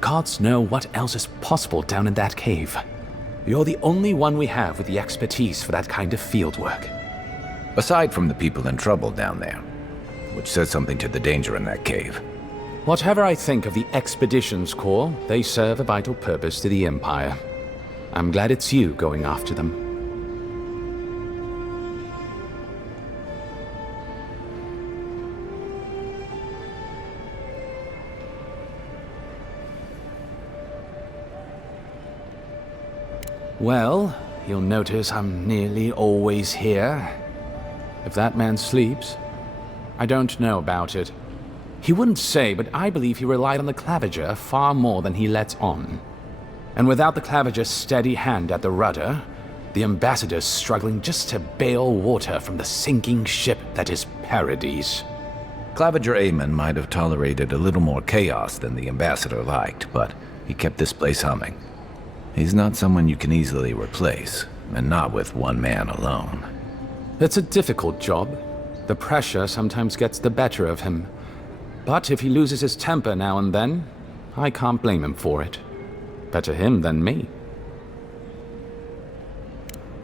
Gods know what else is possible down in that cave. You're the only one we have with the expertise for that kind of field work. Aside from the people in trouble down there, which says something to the danger in that cave. Whatever I think of the Expeditions Corps, they serve a vital purpose to the Empire. I'm glad it's you going after them. Well, you'll notice I'm nearly always here. If that man sleeps, I don't know about it. He wouldn't say, but I believe he relied on the Claviger far more than he lets on. And without the Claviger's steady hand at the rudder, the ambassador's struggling just to bail water from the sinking ship that is Paradise. Claviger Amon might have tolerated a little more chaos than the ambassador liked, but he kept this place humming. He's not someone you can easily replace, and not with one man alone. It's a difficult job. The pressure sometimes gets the better of him. But if he loses his temper now and then, I can't blame him for it. Better him than me.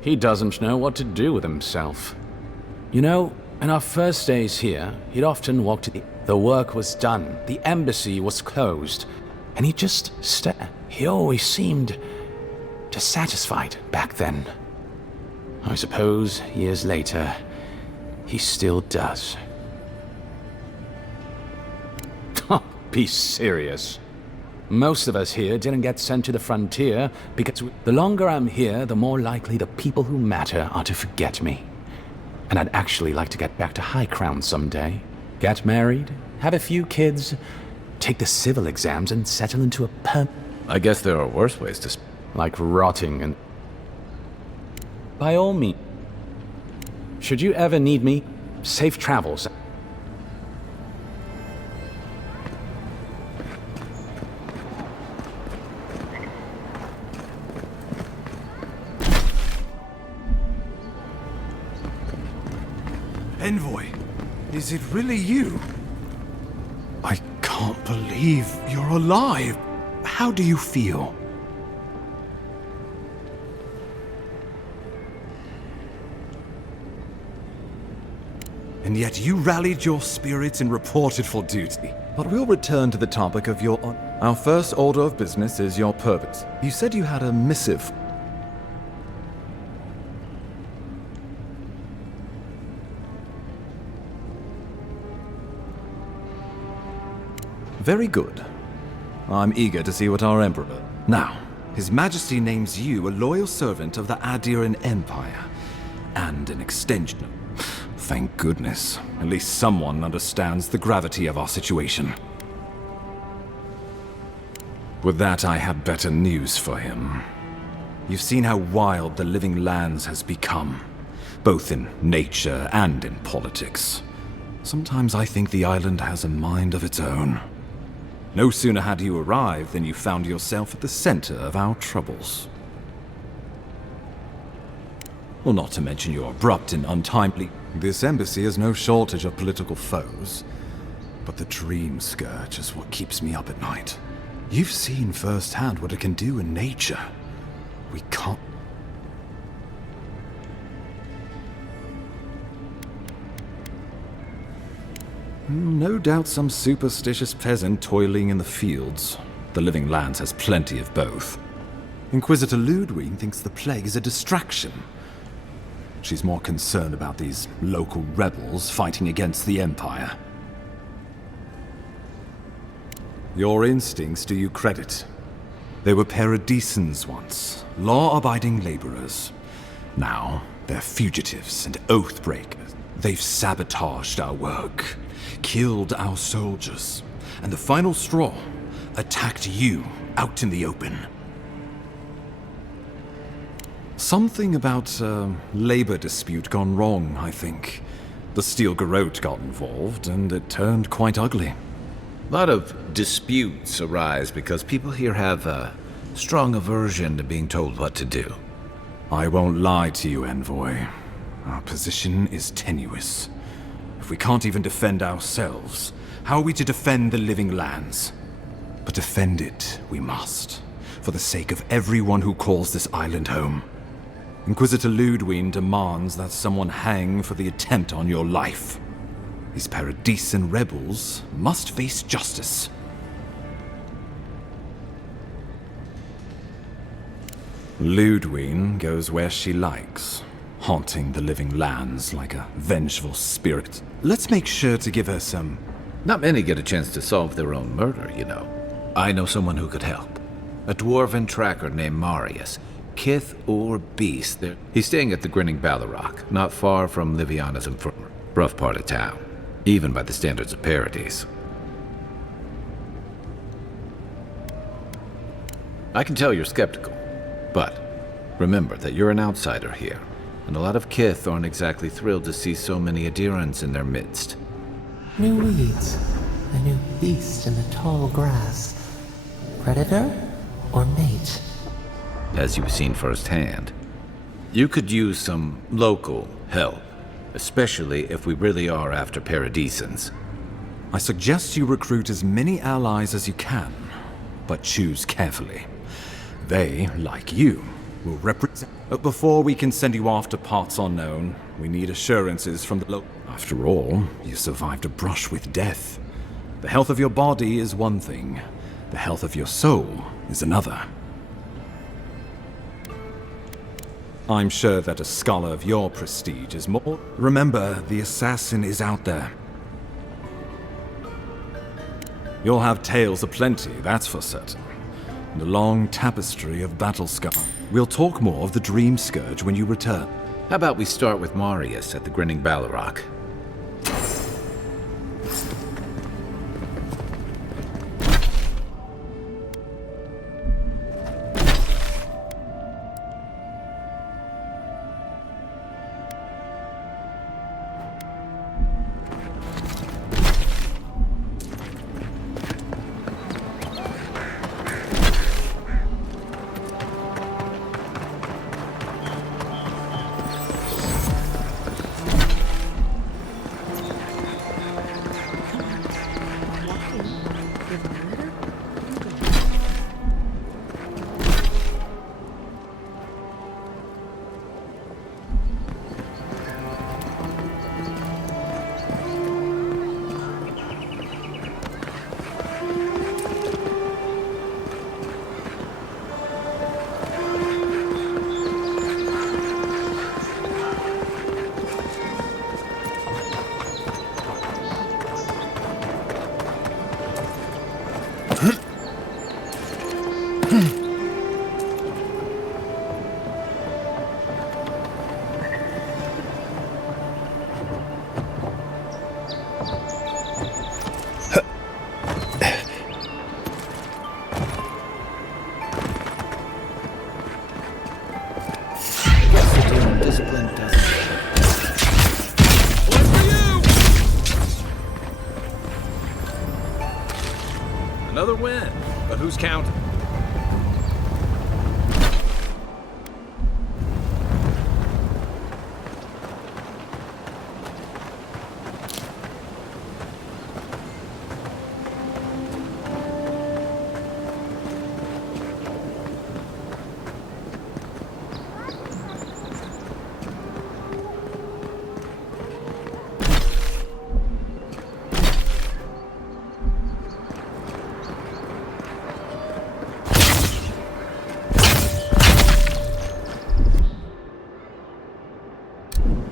He doesn't know what to do with himself. You know, in our first days here, he'd often walk to the work was done, the embassy was closed, and he'd just stare. He always seemed dissatisfied back then. I suppose, years later, he still does. Be serious. Most of us here didn't get sent to the frontier because the longer I'm here, the more likely the people who matter are to forget me. And I'd actually like to get back to High Crown someday. Get married, have a few kids, take the civil exams and settle into a I guess there are worse ways to like rotting and... By all means. Should you ever need me, safe travels. Envoy, is it really you? I can't believe you're alive. How do you feel? And yet you rallied your spirits and reported for duty. But we'll return to the topic of your... Our first order of business is your purpose. You said you had a missive. Very good. I'm eager to see what our Emperor... Now, His Majesty names you a loyal servant of the Adiran Empire, and an extension. Thank goodness. At least someone understands the gravity of our situation. With that, I have better news for him. You've seen how wild the Living Lands has become, both in nature and in politics. Sometimes I think the island has a mind of its own. No sooner had you arrived than you found yourself at the center of our troubles. Well, not to mention your abrupt and untimely... This embassy has no shortage of political foes, but the dream scourge is what keeps me up at night. You've seen firsthand what it can do in nature. We can't... No doubt some superstitious peasant toiling in the fields. The Living Lands has plenty of both. Inquisitor Ludwig thinks the plague is a distraction. She's more concerned about these local rebels fighting against the Empire. Your instincts do you credit. They were paradisans once, law-abiding laborers. Now, they're fugitives and oath-breakers. They've sabotaged our work, killed our soldiers, and the final straw, attacked you out in the open. Something about a labor dispute gone wrong, I think. The Steel Garrote got involved, and it turned quite ugly. A lot of disputes arise because people here have a strong aversion to being told what to do. I won't lie to you, Envoy. Our position is tenuous. If we can't even defend ourselves, how are we to defend the living lands? But defend it we must, for the sake of everyone who calls this island home. Inquisitor Ludwig demands that someone hang for the attempt on your life. These Paradisian rebels must face justice. Ludwig goes where she likes, haunting the living lands like a vengeful spirit. Let's make sure to give her some... Not many get a chance to solve their own murder, you know. I know someone who could help. A dwarven tracker named Marius. Kith or beast, he's staying at the Grinning Ballarrock, not far from Liviana's Infirmary. Rough part of town, even by the standards of Paradis. I can tell you're skeptical, but remember that you're an outsider here, and a lot of Kith aren't exactly thrilled to see so many Adirans in their midst. New weeds, a new beast in the tall grass. Predator or mate? As you've seen firsthand, you could use some local help, especially if we really are after Paradisans. I suggest you recruit as many allies as you can, but choose carefully. They, like you, will represent... But before we can send you off to parts unknown, we need assurances from the After all, you survived a brush with death. The health of your body is one thing. The health of your soul is another. I'm sure that a scholar of your prestige is more... Remember, the assassin is out there. You'll have tales aplenty, that's for certain. And a long tapestry of battle scar. We'll talk more of the Dream Scourge when you return. How about we start with Marius at the Grinning Ballarrock? Another win, but who's counting?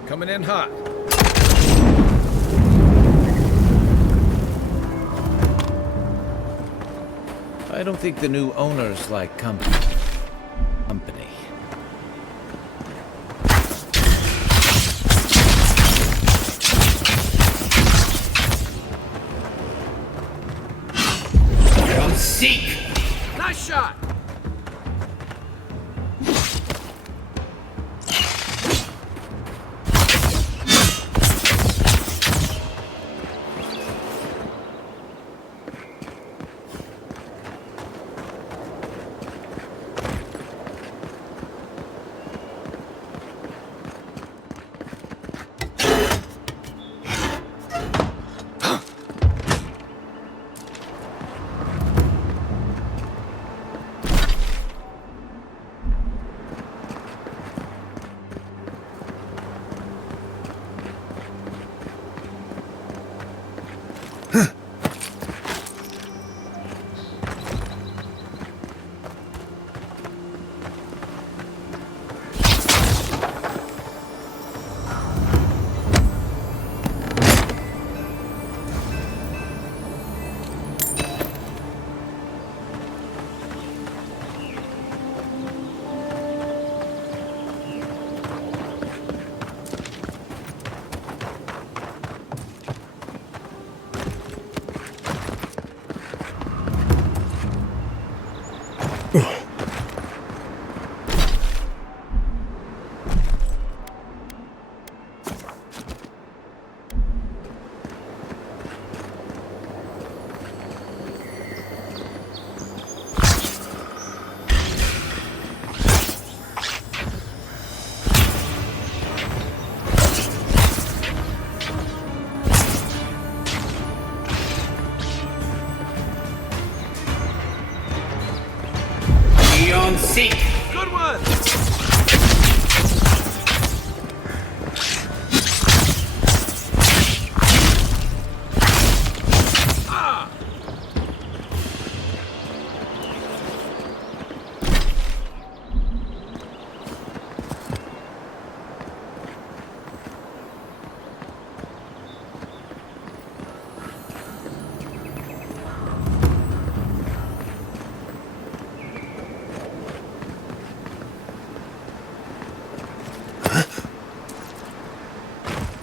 Coming in hot. I don't think the new owners like company. Seek! Nice shot!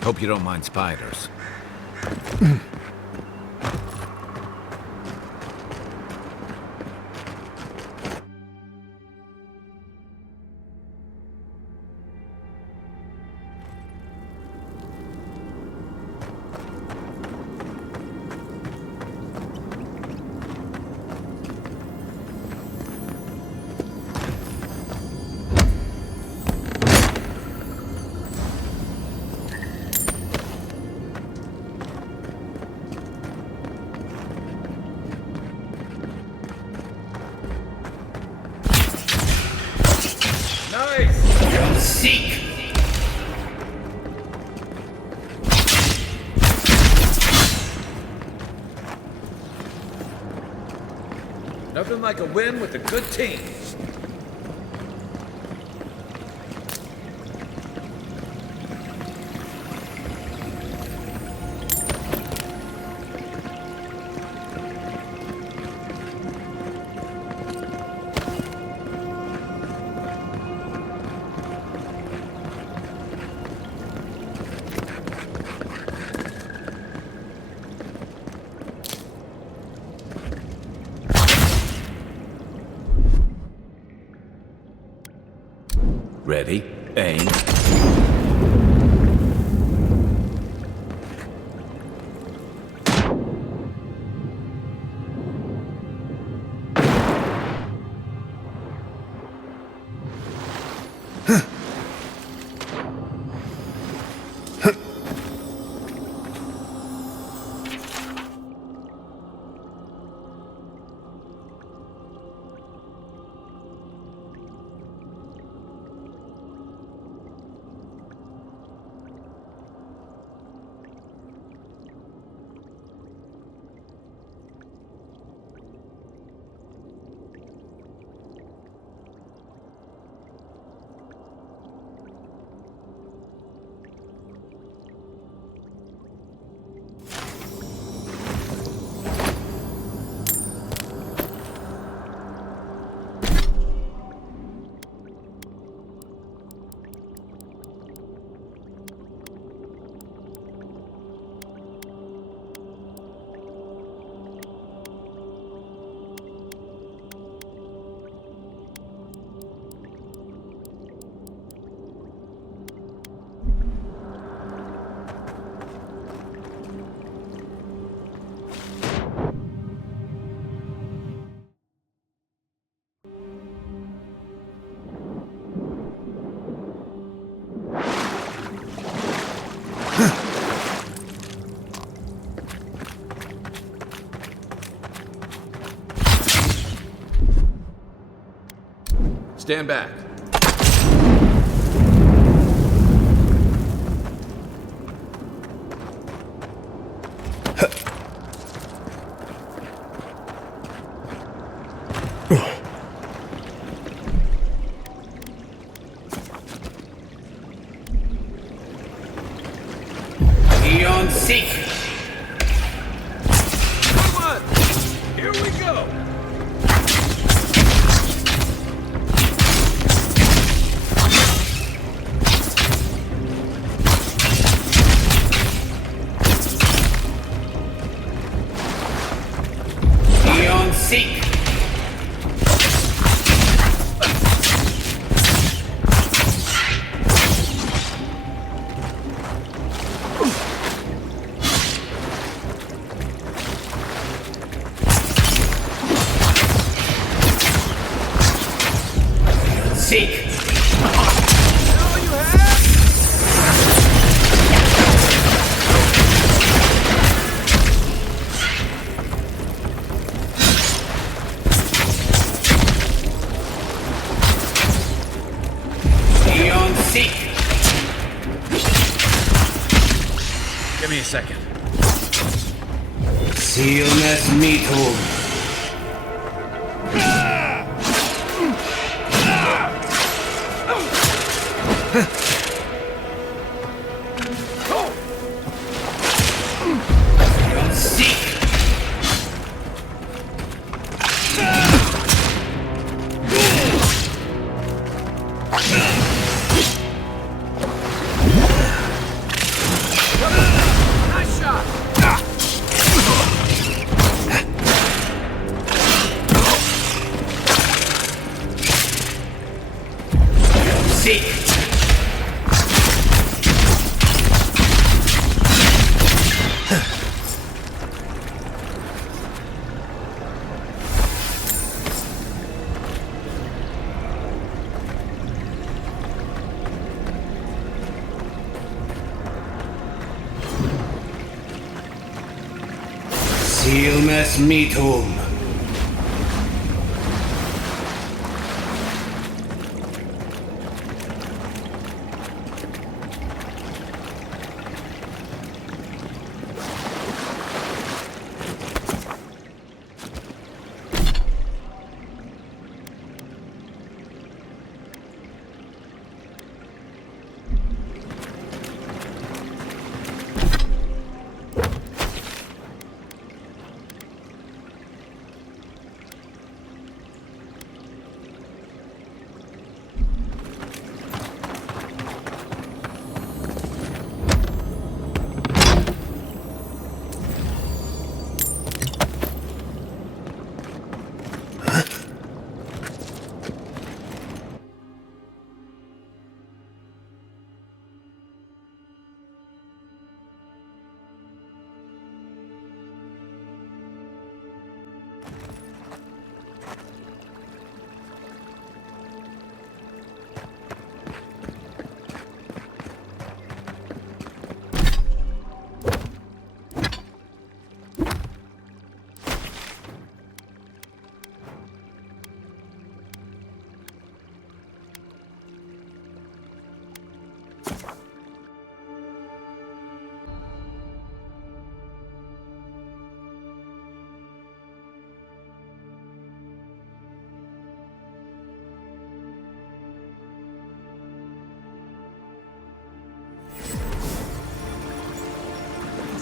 Hope you don't mind spiders. Seek! Nothing like a win with a good team. Ready, aim. Stand back. Eon Seek! Come on! Here we go! Eon Seek! Seek! Eon Seek! Give me a second. CMS Meathold. Silmes metum.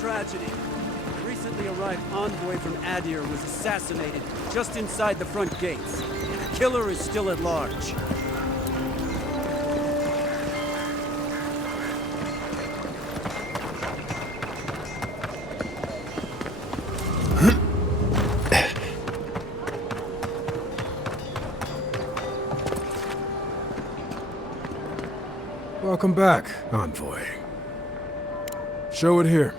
Tragedy. A recently arrived envoy from Adir was assassinated just inside the front gates. The killer is still at large. Welcome back, Envoy. Show it here.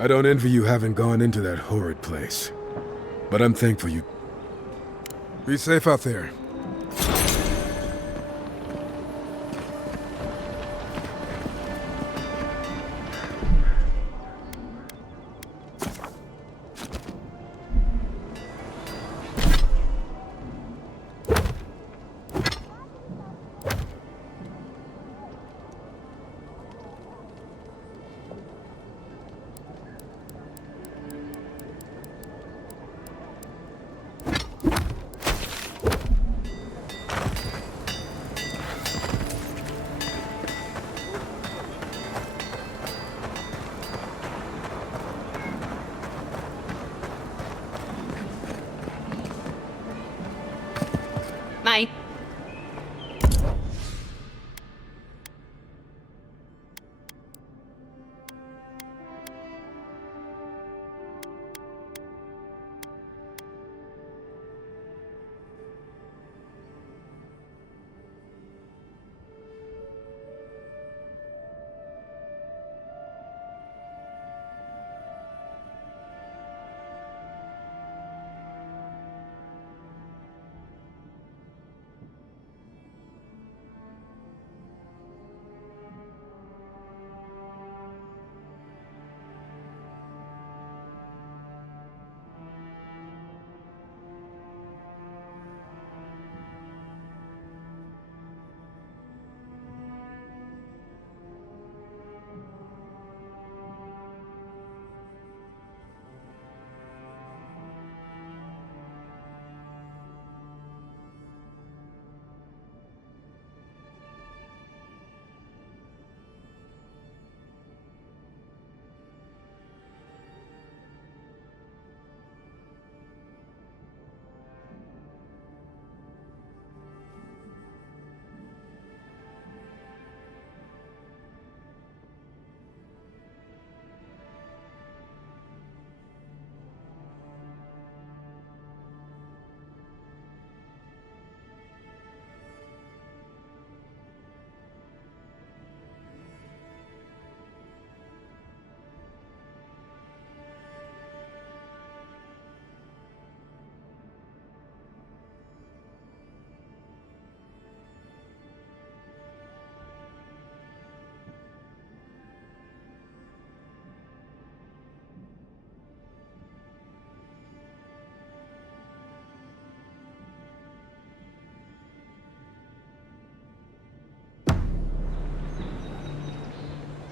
I don't envy you having gone into that horrid place. But I'm thankful you... Be safe out there. Mine.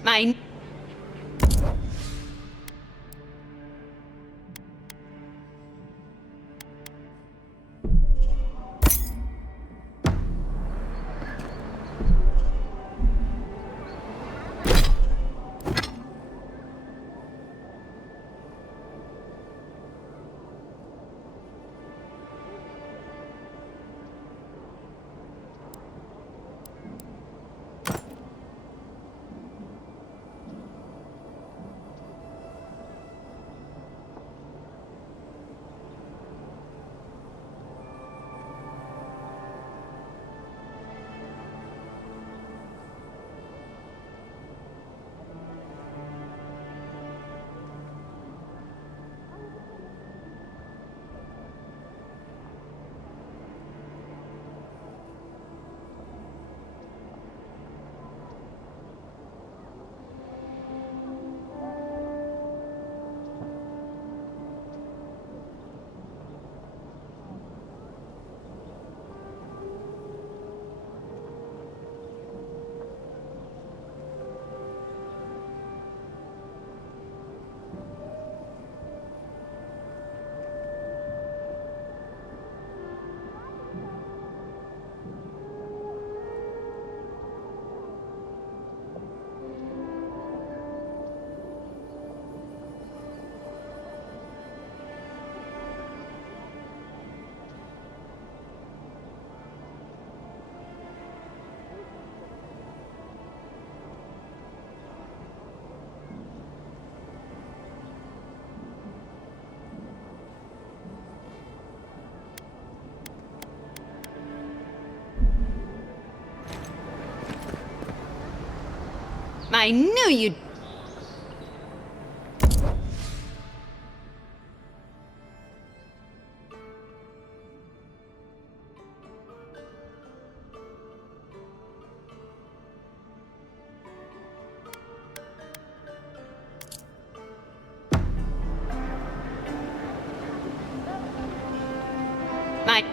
My... I knew you'd... My...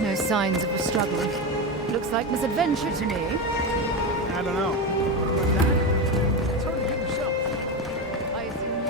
No signs of a struggle. Looks like misadventure to me. I don't know. What's that? It's hard to get yourself. I assume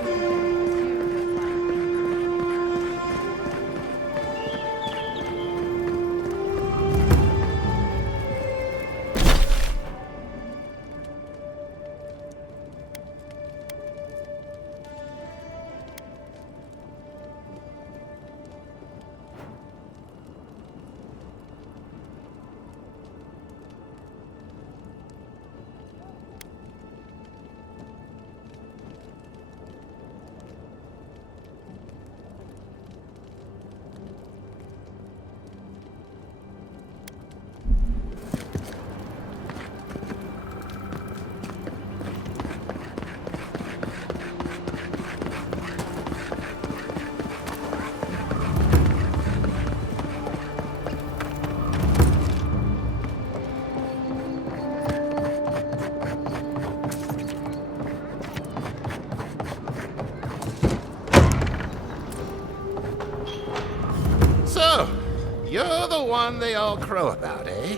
the one they all crow about, eh?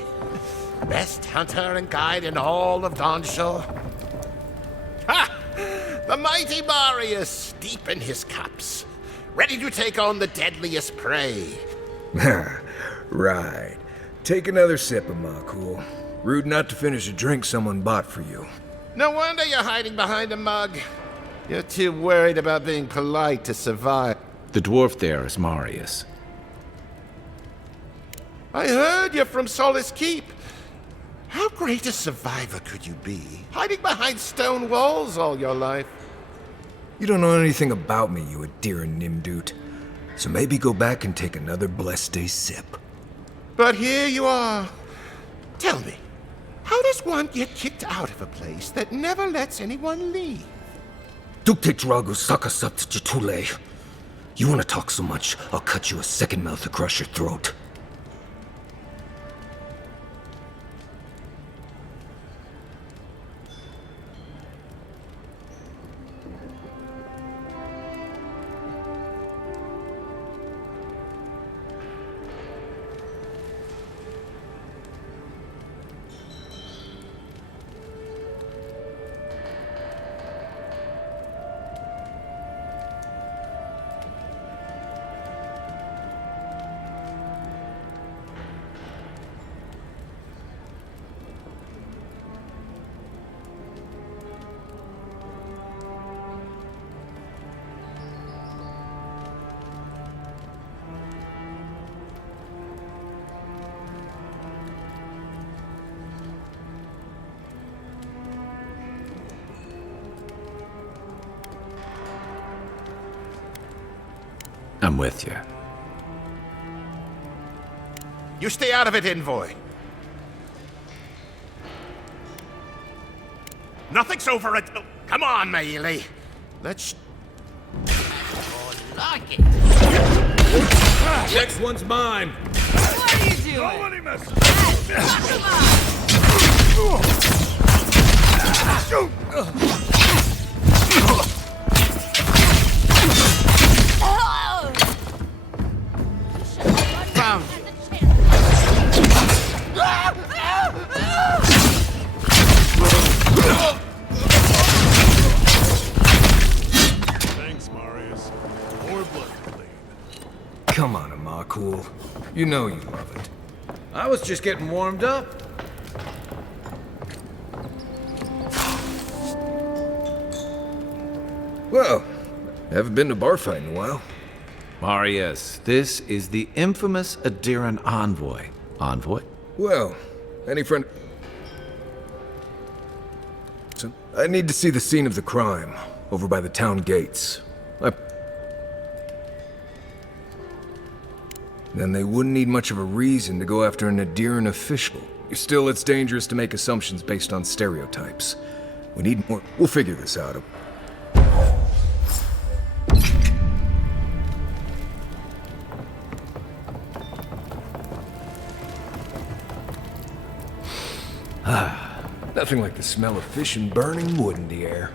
Best hunter and guide in all of Dawnshore? Ha! The mighty Marius, deep in his cups, ready to take on the deadliest prey. Right. Take another sip of Makul. Rude not to finish a drink someone bought for you. No wonder you're hiding behind a mug. You're too worried about being polite to survive. The dwarf there is Marius. I heard you're from Solace Keep. How great a survivor could you be, hiding behind stone walls all your life? You don't know anything about me, you Adir Nimdut. So maybe go back and take another blessed day sip. But here you are. Tell me, how does one get kicked out of a place that never lets anyone leave? Dukte Drago Sakasat Jitule. You want to talk so much, I'll cut you a second mouth across your throat. I'm with you. You stay out of it, Envoy. Nothing's over it. Oh, come on, Maili. Let's... Oh, like it. Next one's mine. What are you doing? Nobody messes. Found. Thanks, Marius. More blood to bleed. Come on, Amakul. You know you love it. I was just getting warmed up. Well, haven't been to bar fight in a while. Marius, this is the infamous Adiran envoy. Envoy? Well, any friend... I need to see the scene of the crime, over by the town gates. Then they wouldn't need much of a reason to go after an Adiran official. Still, it's dangerous to make assumptions based on stereotypes. We need more... We'll figure this out. Nothing like the smell of fish and burning wood in the air.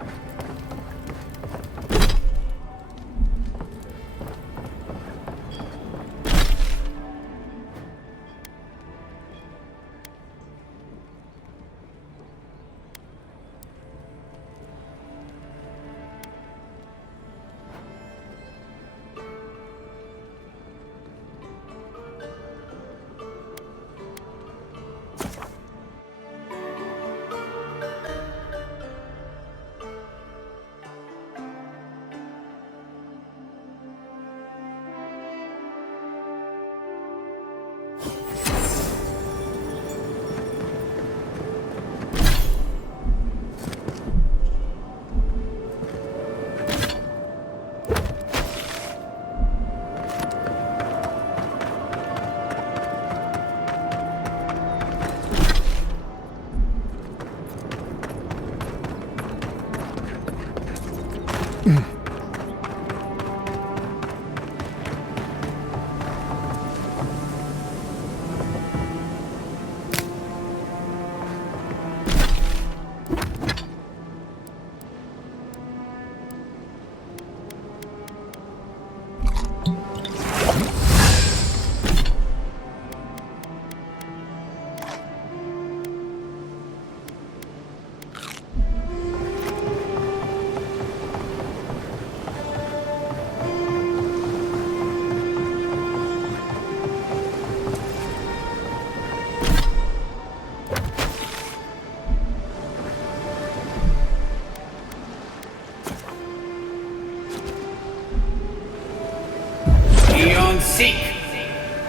seek!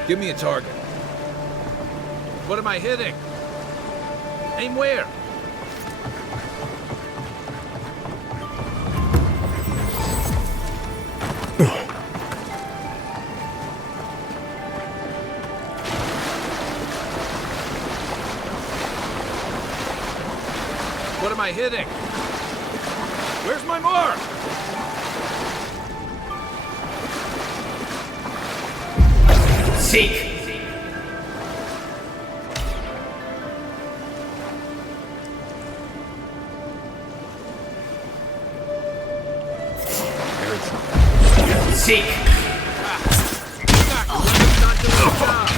Give me a target. What am I hitting? Aim where? What am I hitting? Where's my mark? Seek! Seek! Not doing the job.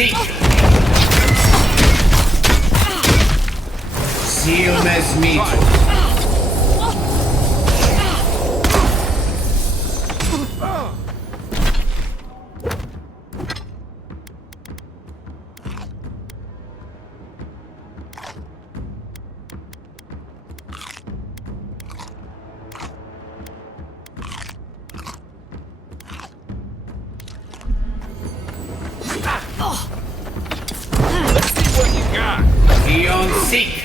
Seek! Seal mesmito. Seek!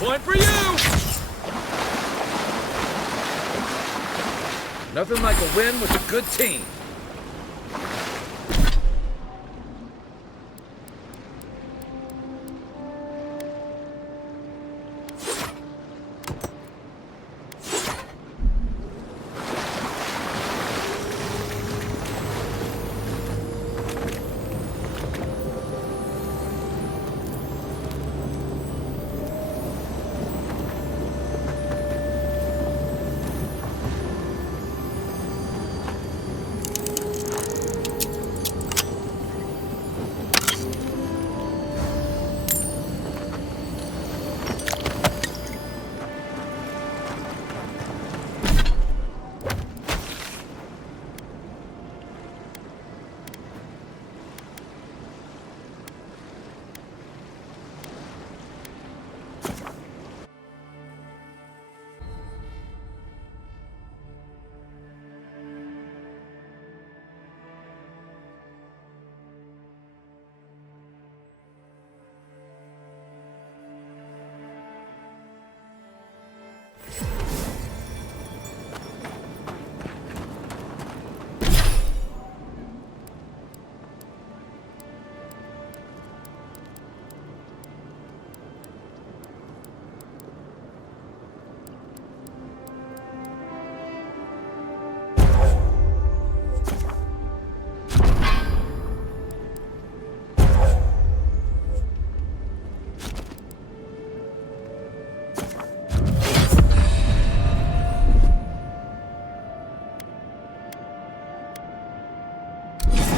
Point for you! Nothing like a win with a good team.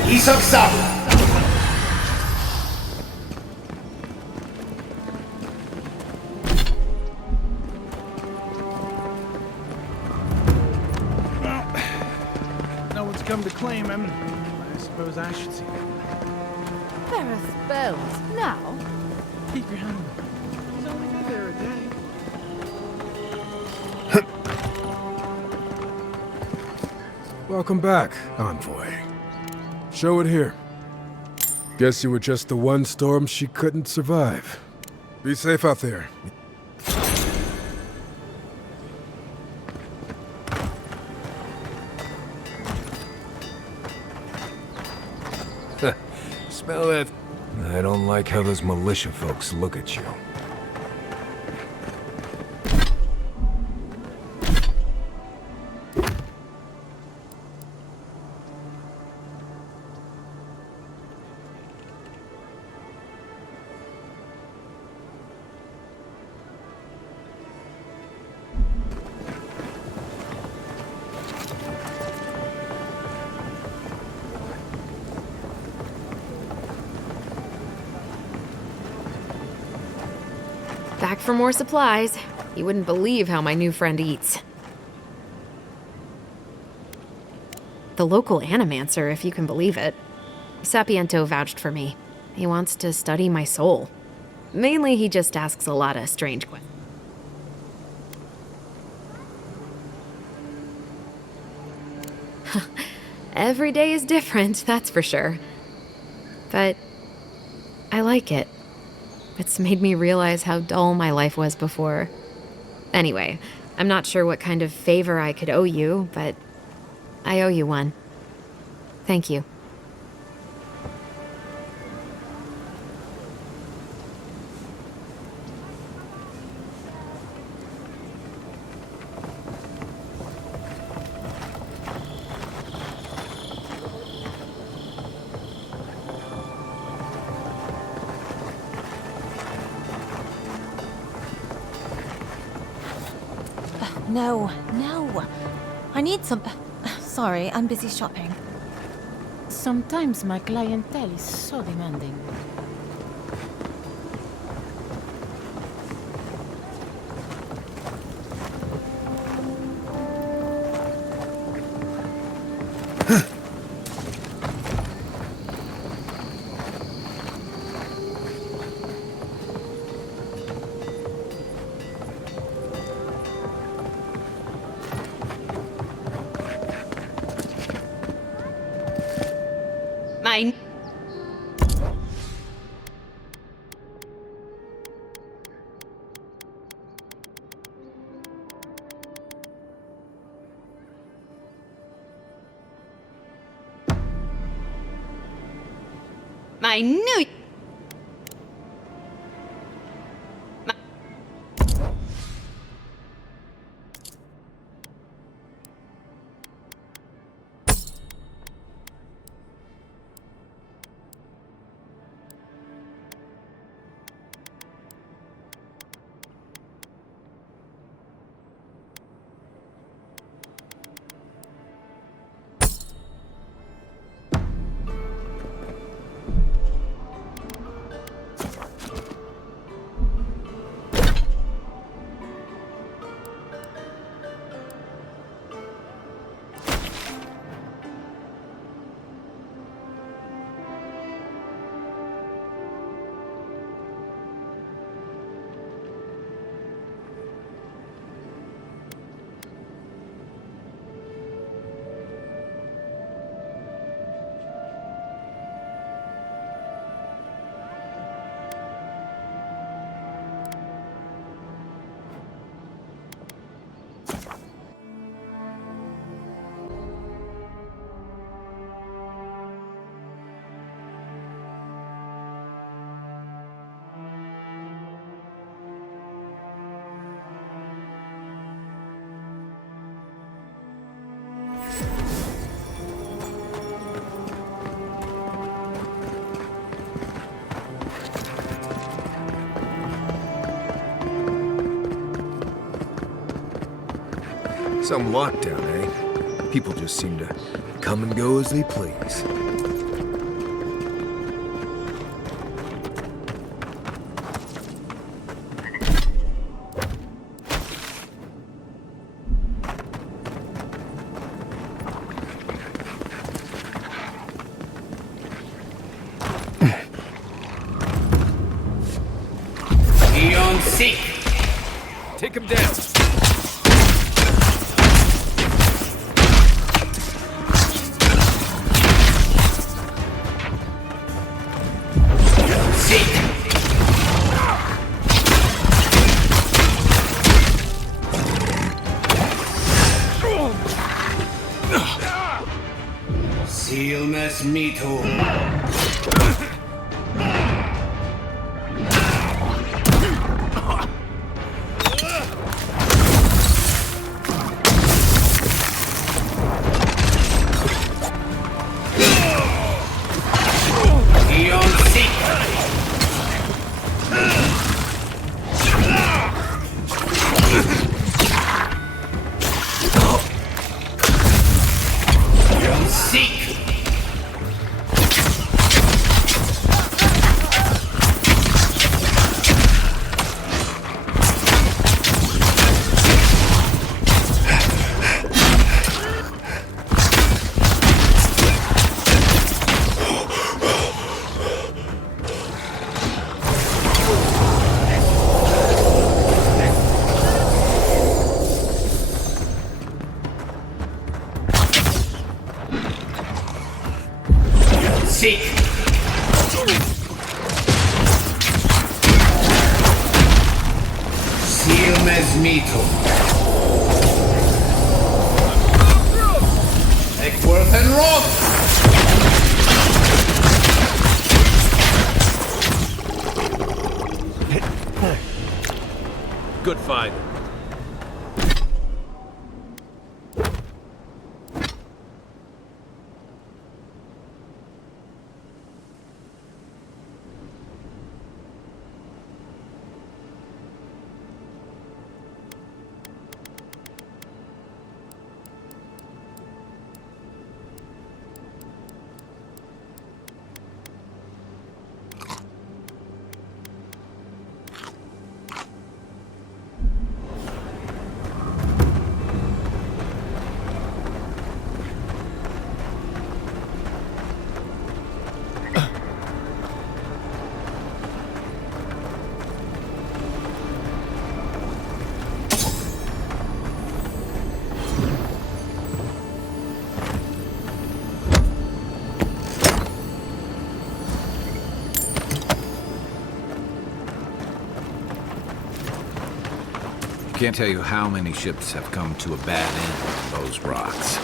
Isok-san! No one's come to claim him. I suppose I should see him. Ferris bells. Now? Keep your hand. He's only been there a day. Welcome back, Envoy. Show it here. Guess you were just the one storm she couldn't survive. Be safe out there. Smell that? I don't like how those militia folks look at you. Back for more supplies. You wouldn't believe how my new friend eats. The local animancer, if you can believe it. Sapiento vouched for me. He wants to study my soul. Mainly, he just asks a lot of strange questions. Every day is different, that's for sure. But I like it. It's made me realize how dull my life was before. Anyway, I'm not sure what kind of favor I could owe you, but I owe you one. Thank you. No, no. I need some... Sorry, I'm busy shopping. Sometimes my clientele is so demanding. Mine. I knew. Some lockdown, eh? People just seem to come and go as they please. sick. Take him down. Silmes mitum. Ion sick. Ion sick. Sick. Silmes mitum. Eckworth and Roth. Good fight. Can't tell you how many ships have come to a bad end on those rocks.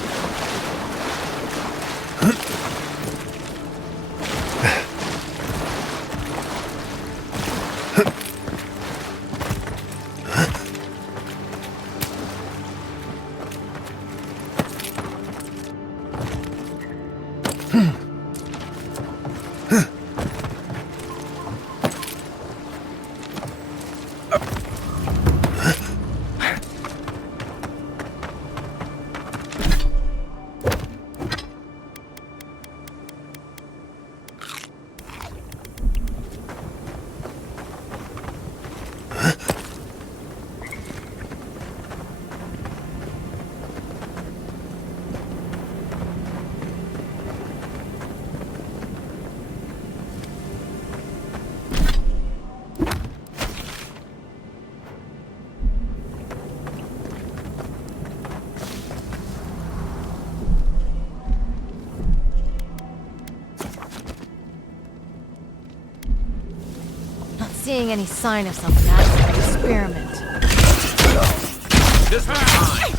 Seeing any sign of some massive experiment. This one's mine.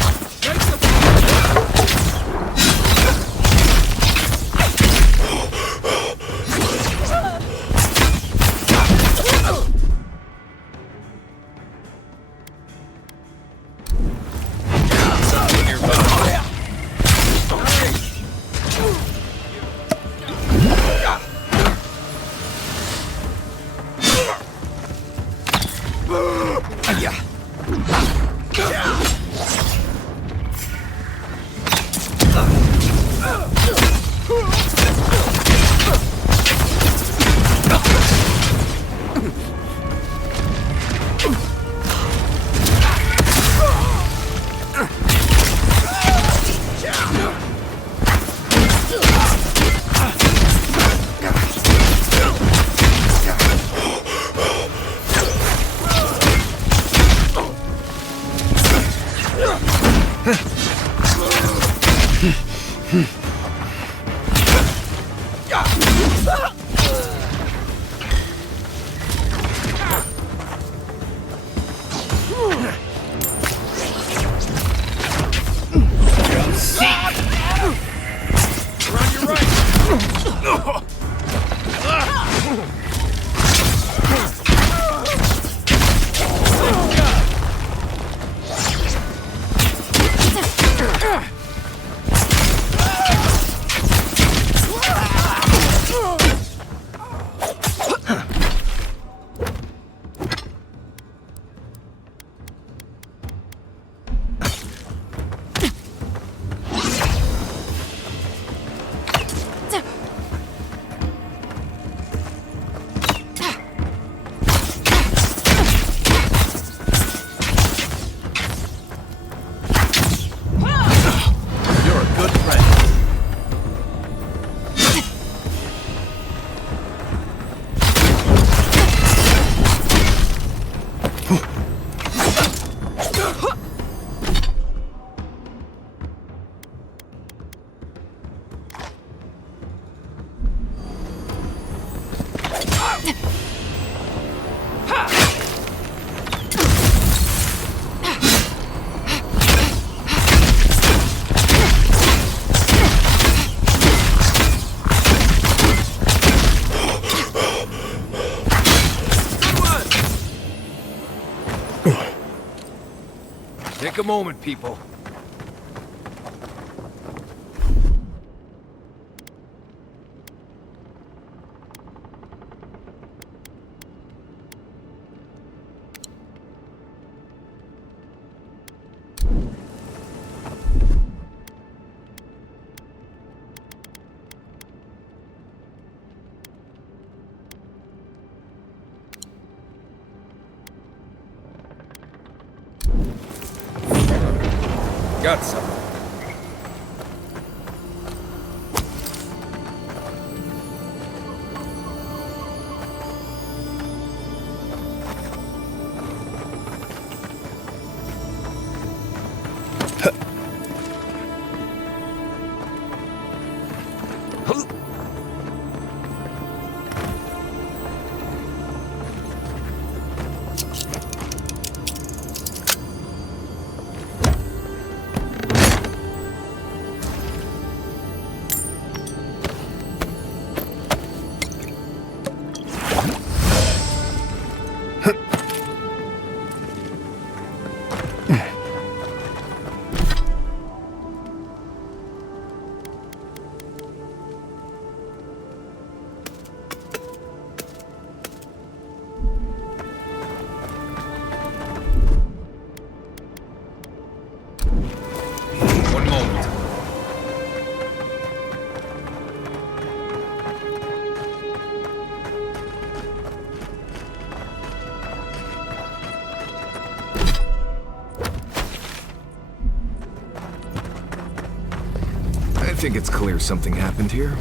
Take a moment, people. Got some. I think it's clear something happened here.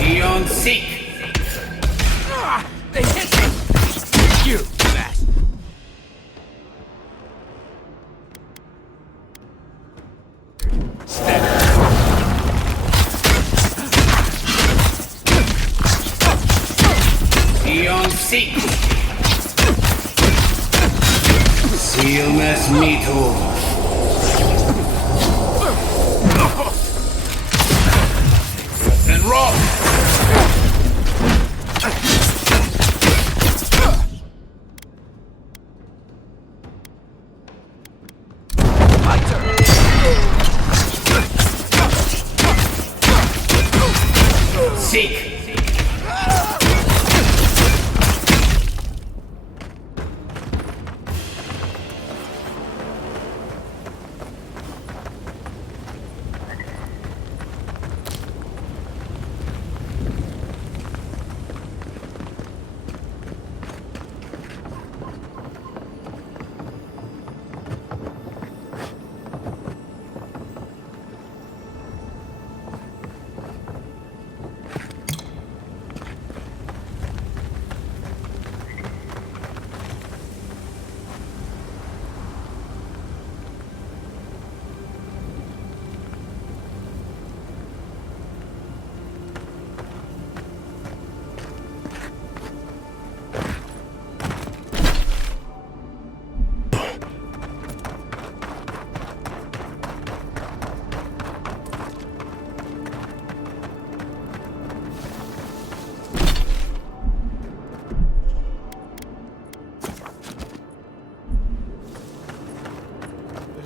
Eon Seek! They hit me! You bastard! Eon Seek! Seal Mass Metal! And rock! Seek!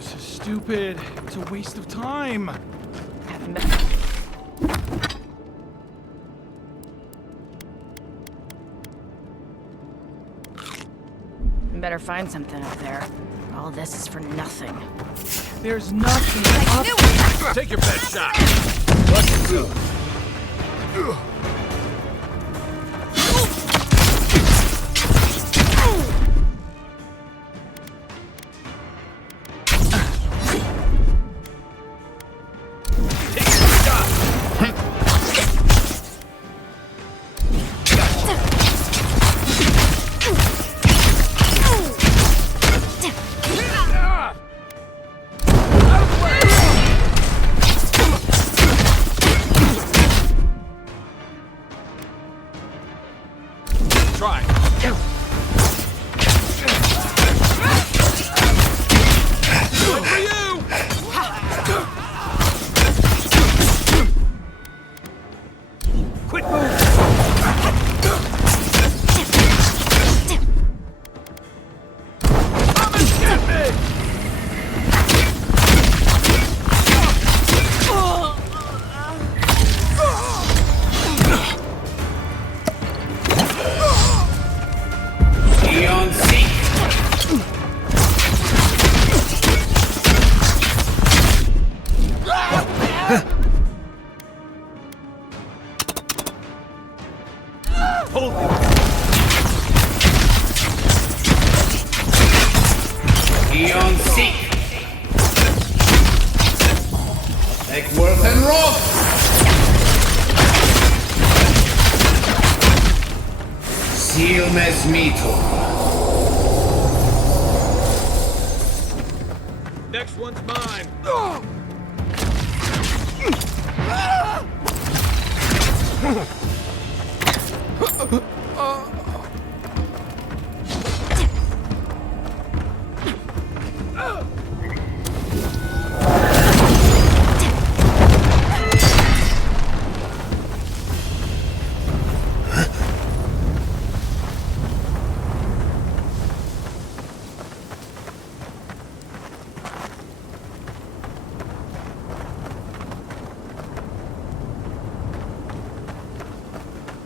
This is stupid. It's a waste of time. Better find something up there. All this is for nothing. There's nothing up. Take your best shot. Watch yourself. Next one's mine.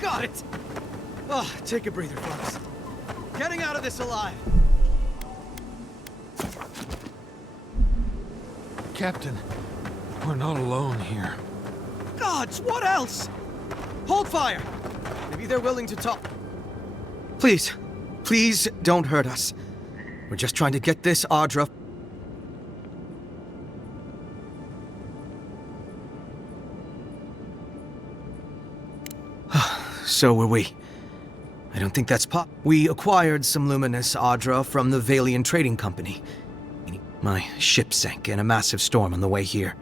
Got it! Oh, take a breather, folks. Getting out of this alive. Captain, we're not alone here. Gods, what else? Hold fire! Maybe they're willing to talk. Please, please don't hurt us. We're just trying to get this Ardra. So were we. I don't think that's We acquired some luminous Ardra from the Valian Trading Company. My ship sank in a massive storm on the way here,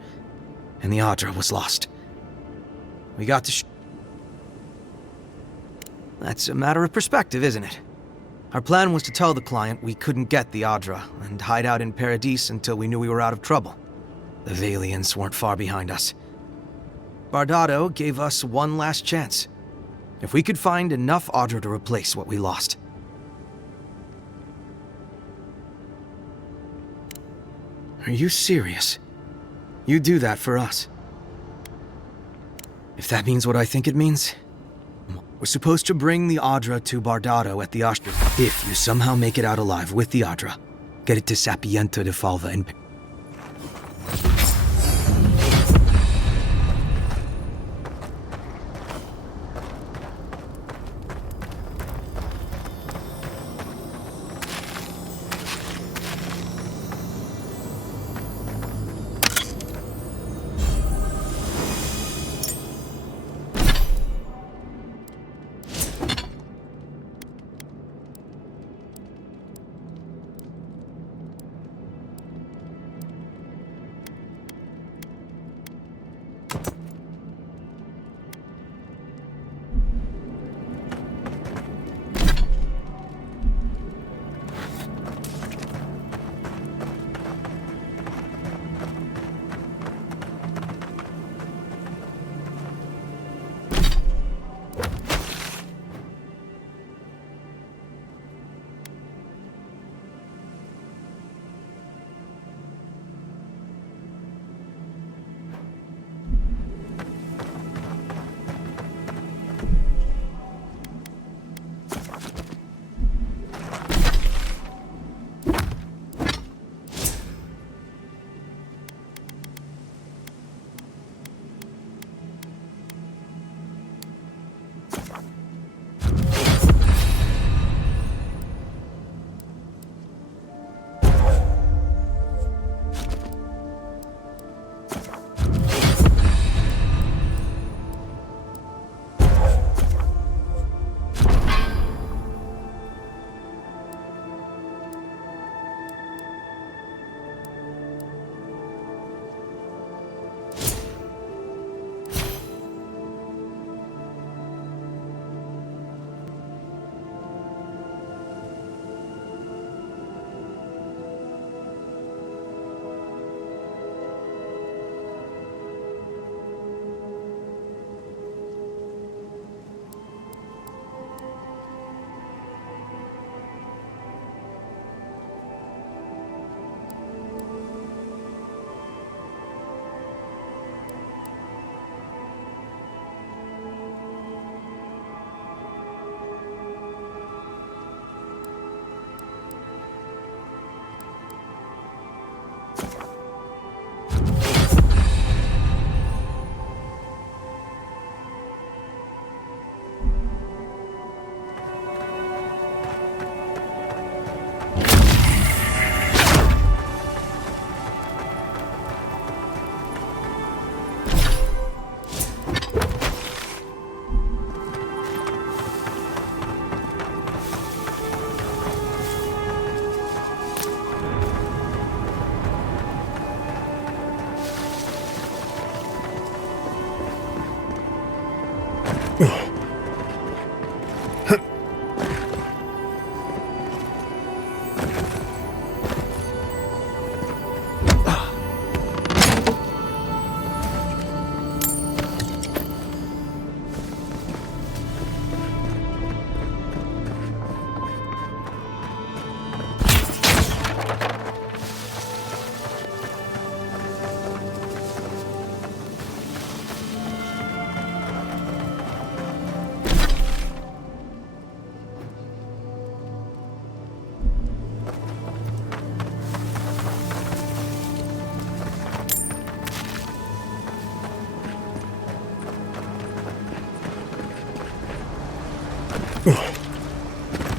and the Ardra was lost. We got to That's a matter of perspective, isn't it? Our plan was to tell the client we couldn't get the Ardra and hide out in Paradis until we knew we were out of trouble. The Valians weren't far behind us. Bardado gave us one last chance. If we could find enough Ardra to replace what we lost. Are you serious? You do that for us? If that means what I think it means, we're supposed to bring the Ardra to Bardado at the Ashtra. If you somehow make it out alive with the Ardra, get it to Sapienta de Falva in...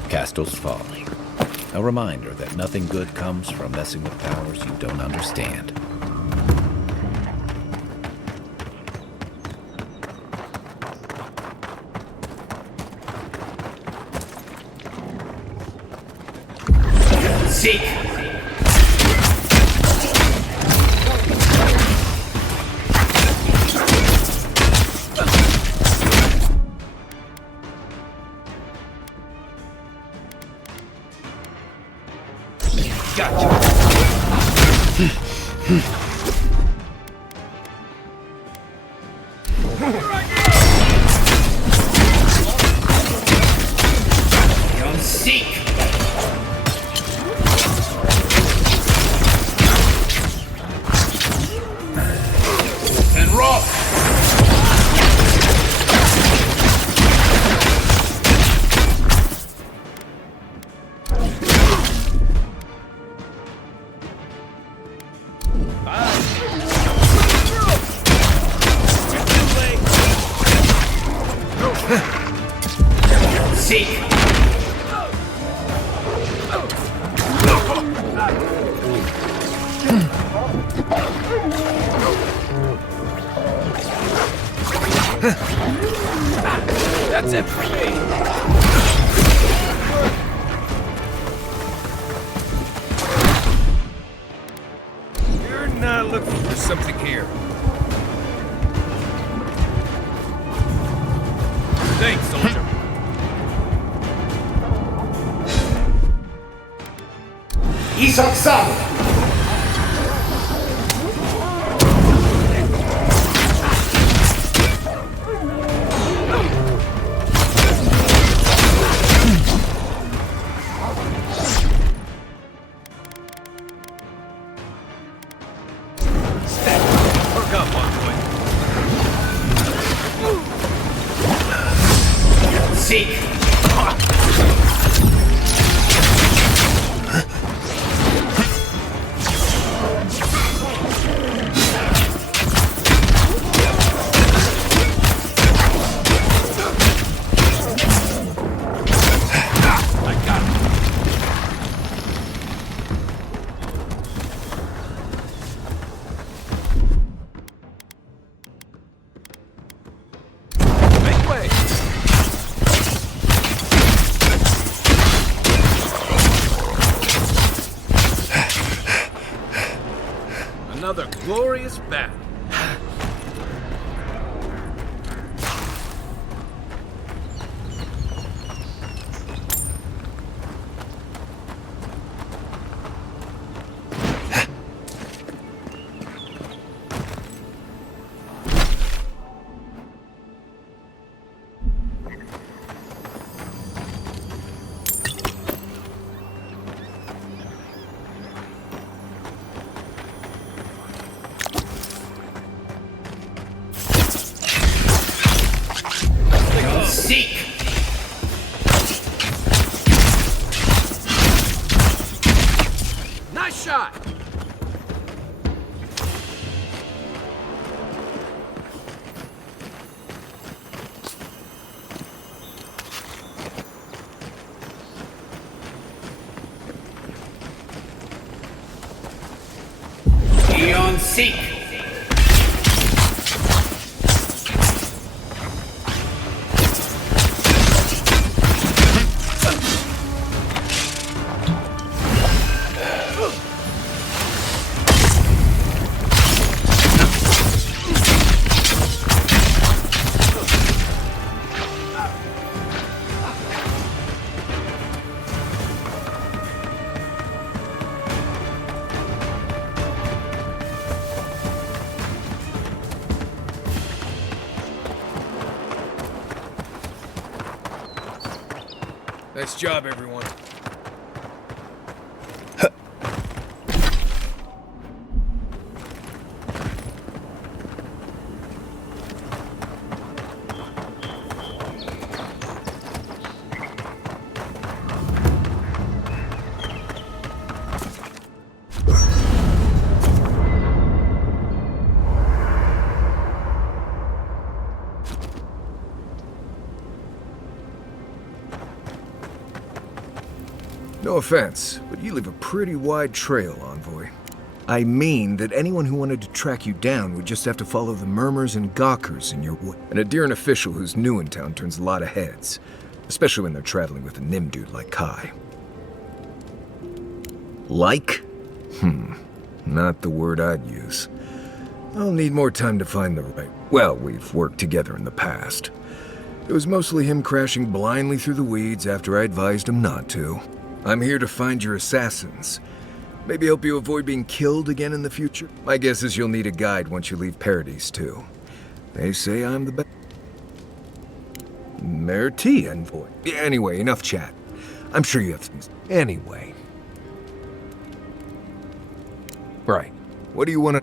Castle's falling. A reminder that nothing good comes from messing with powers you don't understand. Seek! Beyond seek! And rock! Seek! That's it for me. You're not looking for something here. Thanks, soldier. Isaksan! Work up, Envoy. Seek! Make way. Another glorious battle. Seek! Nice shot. Beyond seek! Nice job, everyone. No offense, but you leave a pretty wide trail, Envoy. I mean that anyone who wanted to track you down would just have to follow the murmurs and gawkers in your way. An Adiran official who's new in town turns a lot of heads, especially when they're traveling with a Nim dude like Kai. Like? Not the word I'd use. I'll need more time to find the right... Well, we've worked together in the past. It was mostly him crashing blindly through the weeds after I advised him not to. I'm here to find your assassins. Maybe help you avoid being killed again in the future. My guess is you'll need a guide once you leave Paradise, too. They say I'm the best. Merti, Envoy. Anyway, enough chat. I'm sure you have things. Anyway. Right. What do you want to...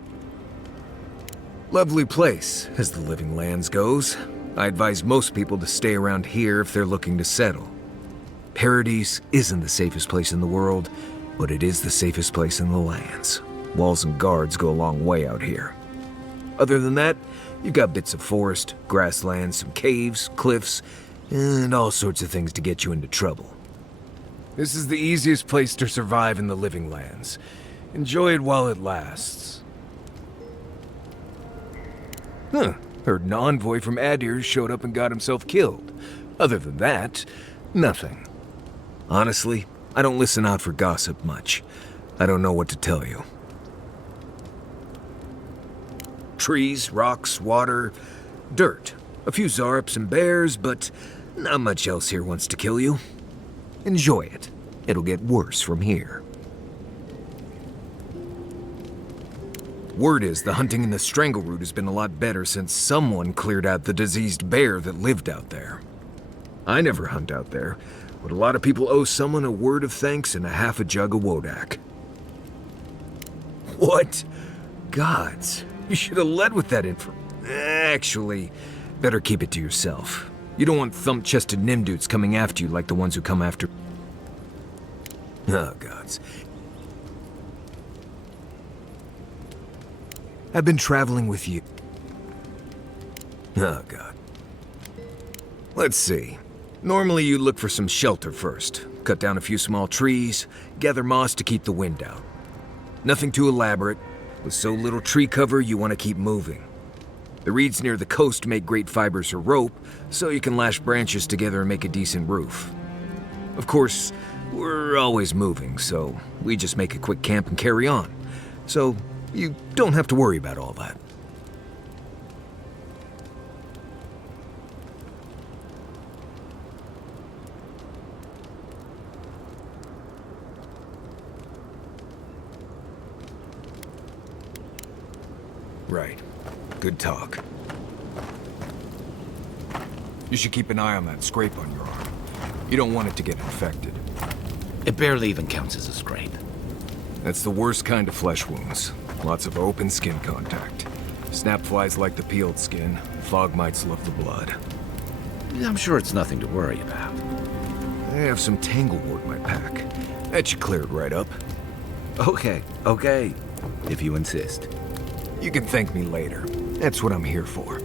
Lovely place, as the Living Lands goes. I advise most people to stay around here if they're looking to settle. Paradise isn't the safest place in the world, but it is the safest place in the lands. Walls and guards go a long way out here. Other than that, you've got bits of forest, grasslands, some caves, cliffs, and all sorts of things to get you into trouble. This is the easiest place to survive in the Living Lands. Enjoy it while it lasts. Heard an envoy from Adir showed up and got himself killed. Other than that, nothing. Honestly, I don't listen out for gossip much. I don't know what to tell you. Trees, rocks, water, dirt. A few Zarps and bears, but not much else here wants to kill you. Enjoy it. It'll get worse from here. Word is the hunting in the Strangleroot has been a lot better since someone cleared out the diseased bear that lived out there. I never hunt out there, but a lot of people owe someone a word of thanks and a half a jug of Wodak. What? Gods, you should have led with that info. Actually, better keep it to yourself. You don't want thump-chested Nimdudes coming after you like the ones who come after... Oh, gods. I've been traveling with you. Oh, God. Let's see. Normally you look for some shelter first. Cut down a few small trees, gather moss to keep the wind out. Nothing too elaborate. With so little tree cover, you want to keep moving. The reeds near the coast make great fibers for rope, so you can lash branches together and make a decent roof. Of course, we're always moving, so we just make a quick camp and carry on. So you don't have to worry about all that. Right. Good talk. You should keep an eye on that scrape on your arm. You don't want it to get infected. It barely even counts as a scrape. That's the worst kind of flesh wounds. Lots of open skin contact. Snap flies like the peeled skin. Fog mites love the blood. I'm sure it's nothing to worry about. I have some tanglewort in my pack. That should clear it right up. Okay. If you insist. You can thank me later. That's what I'm here for.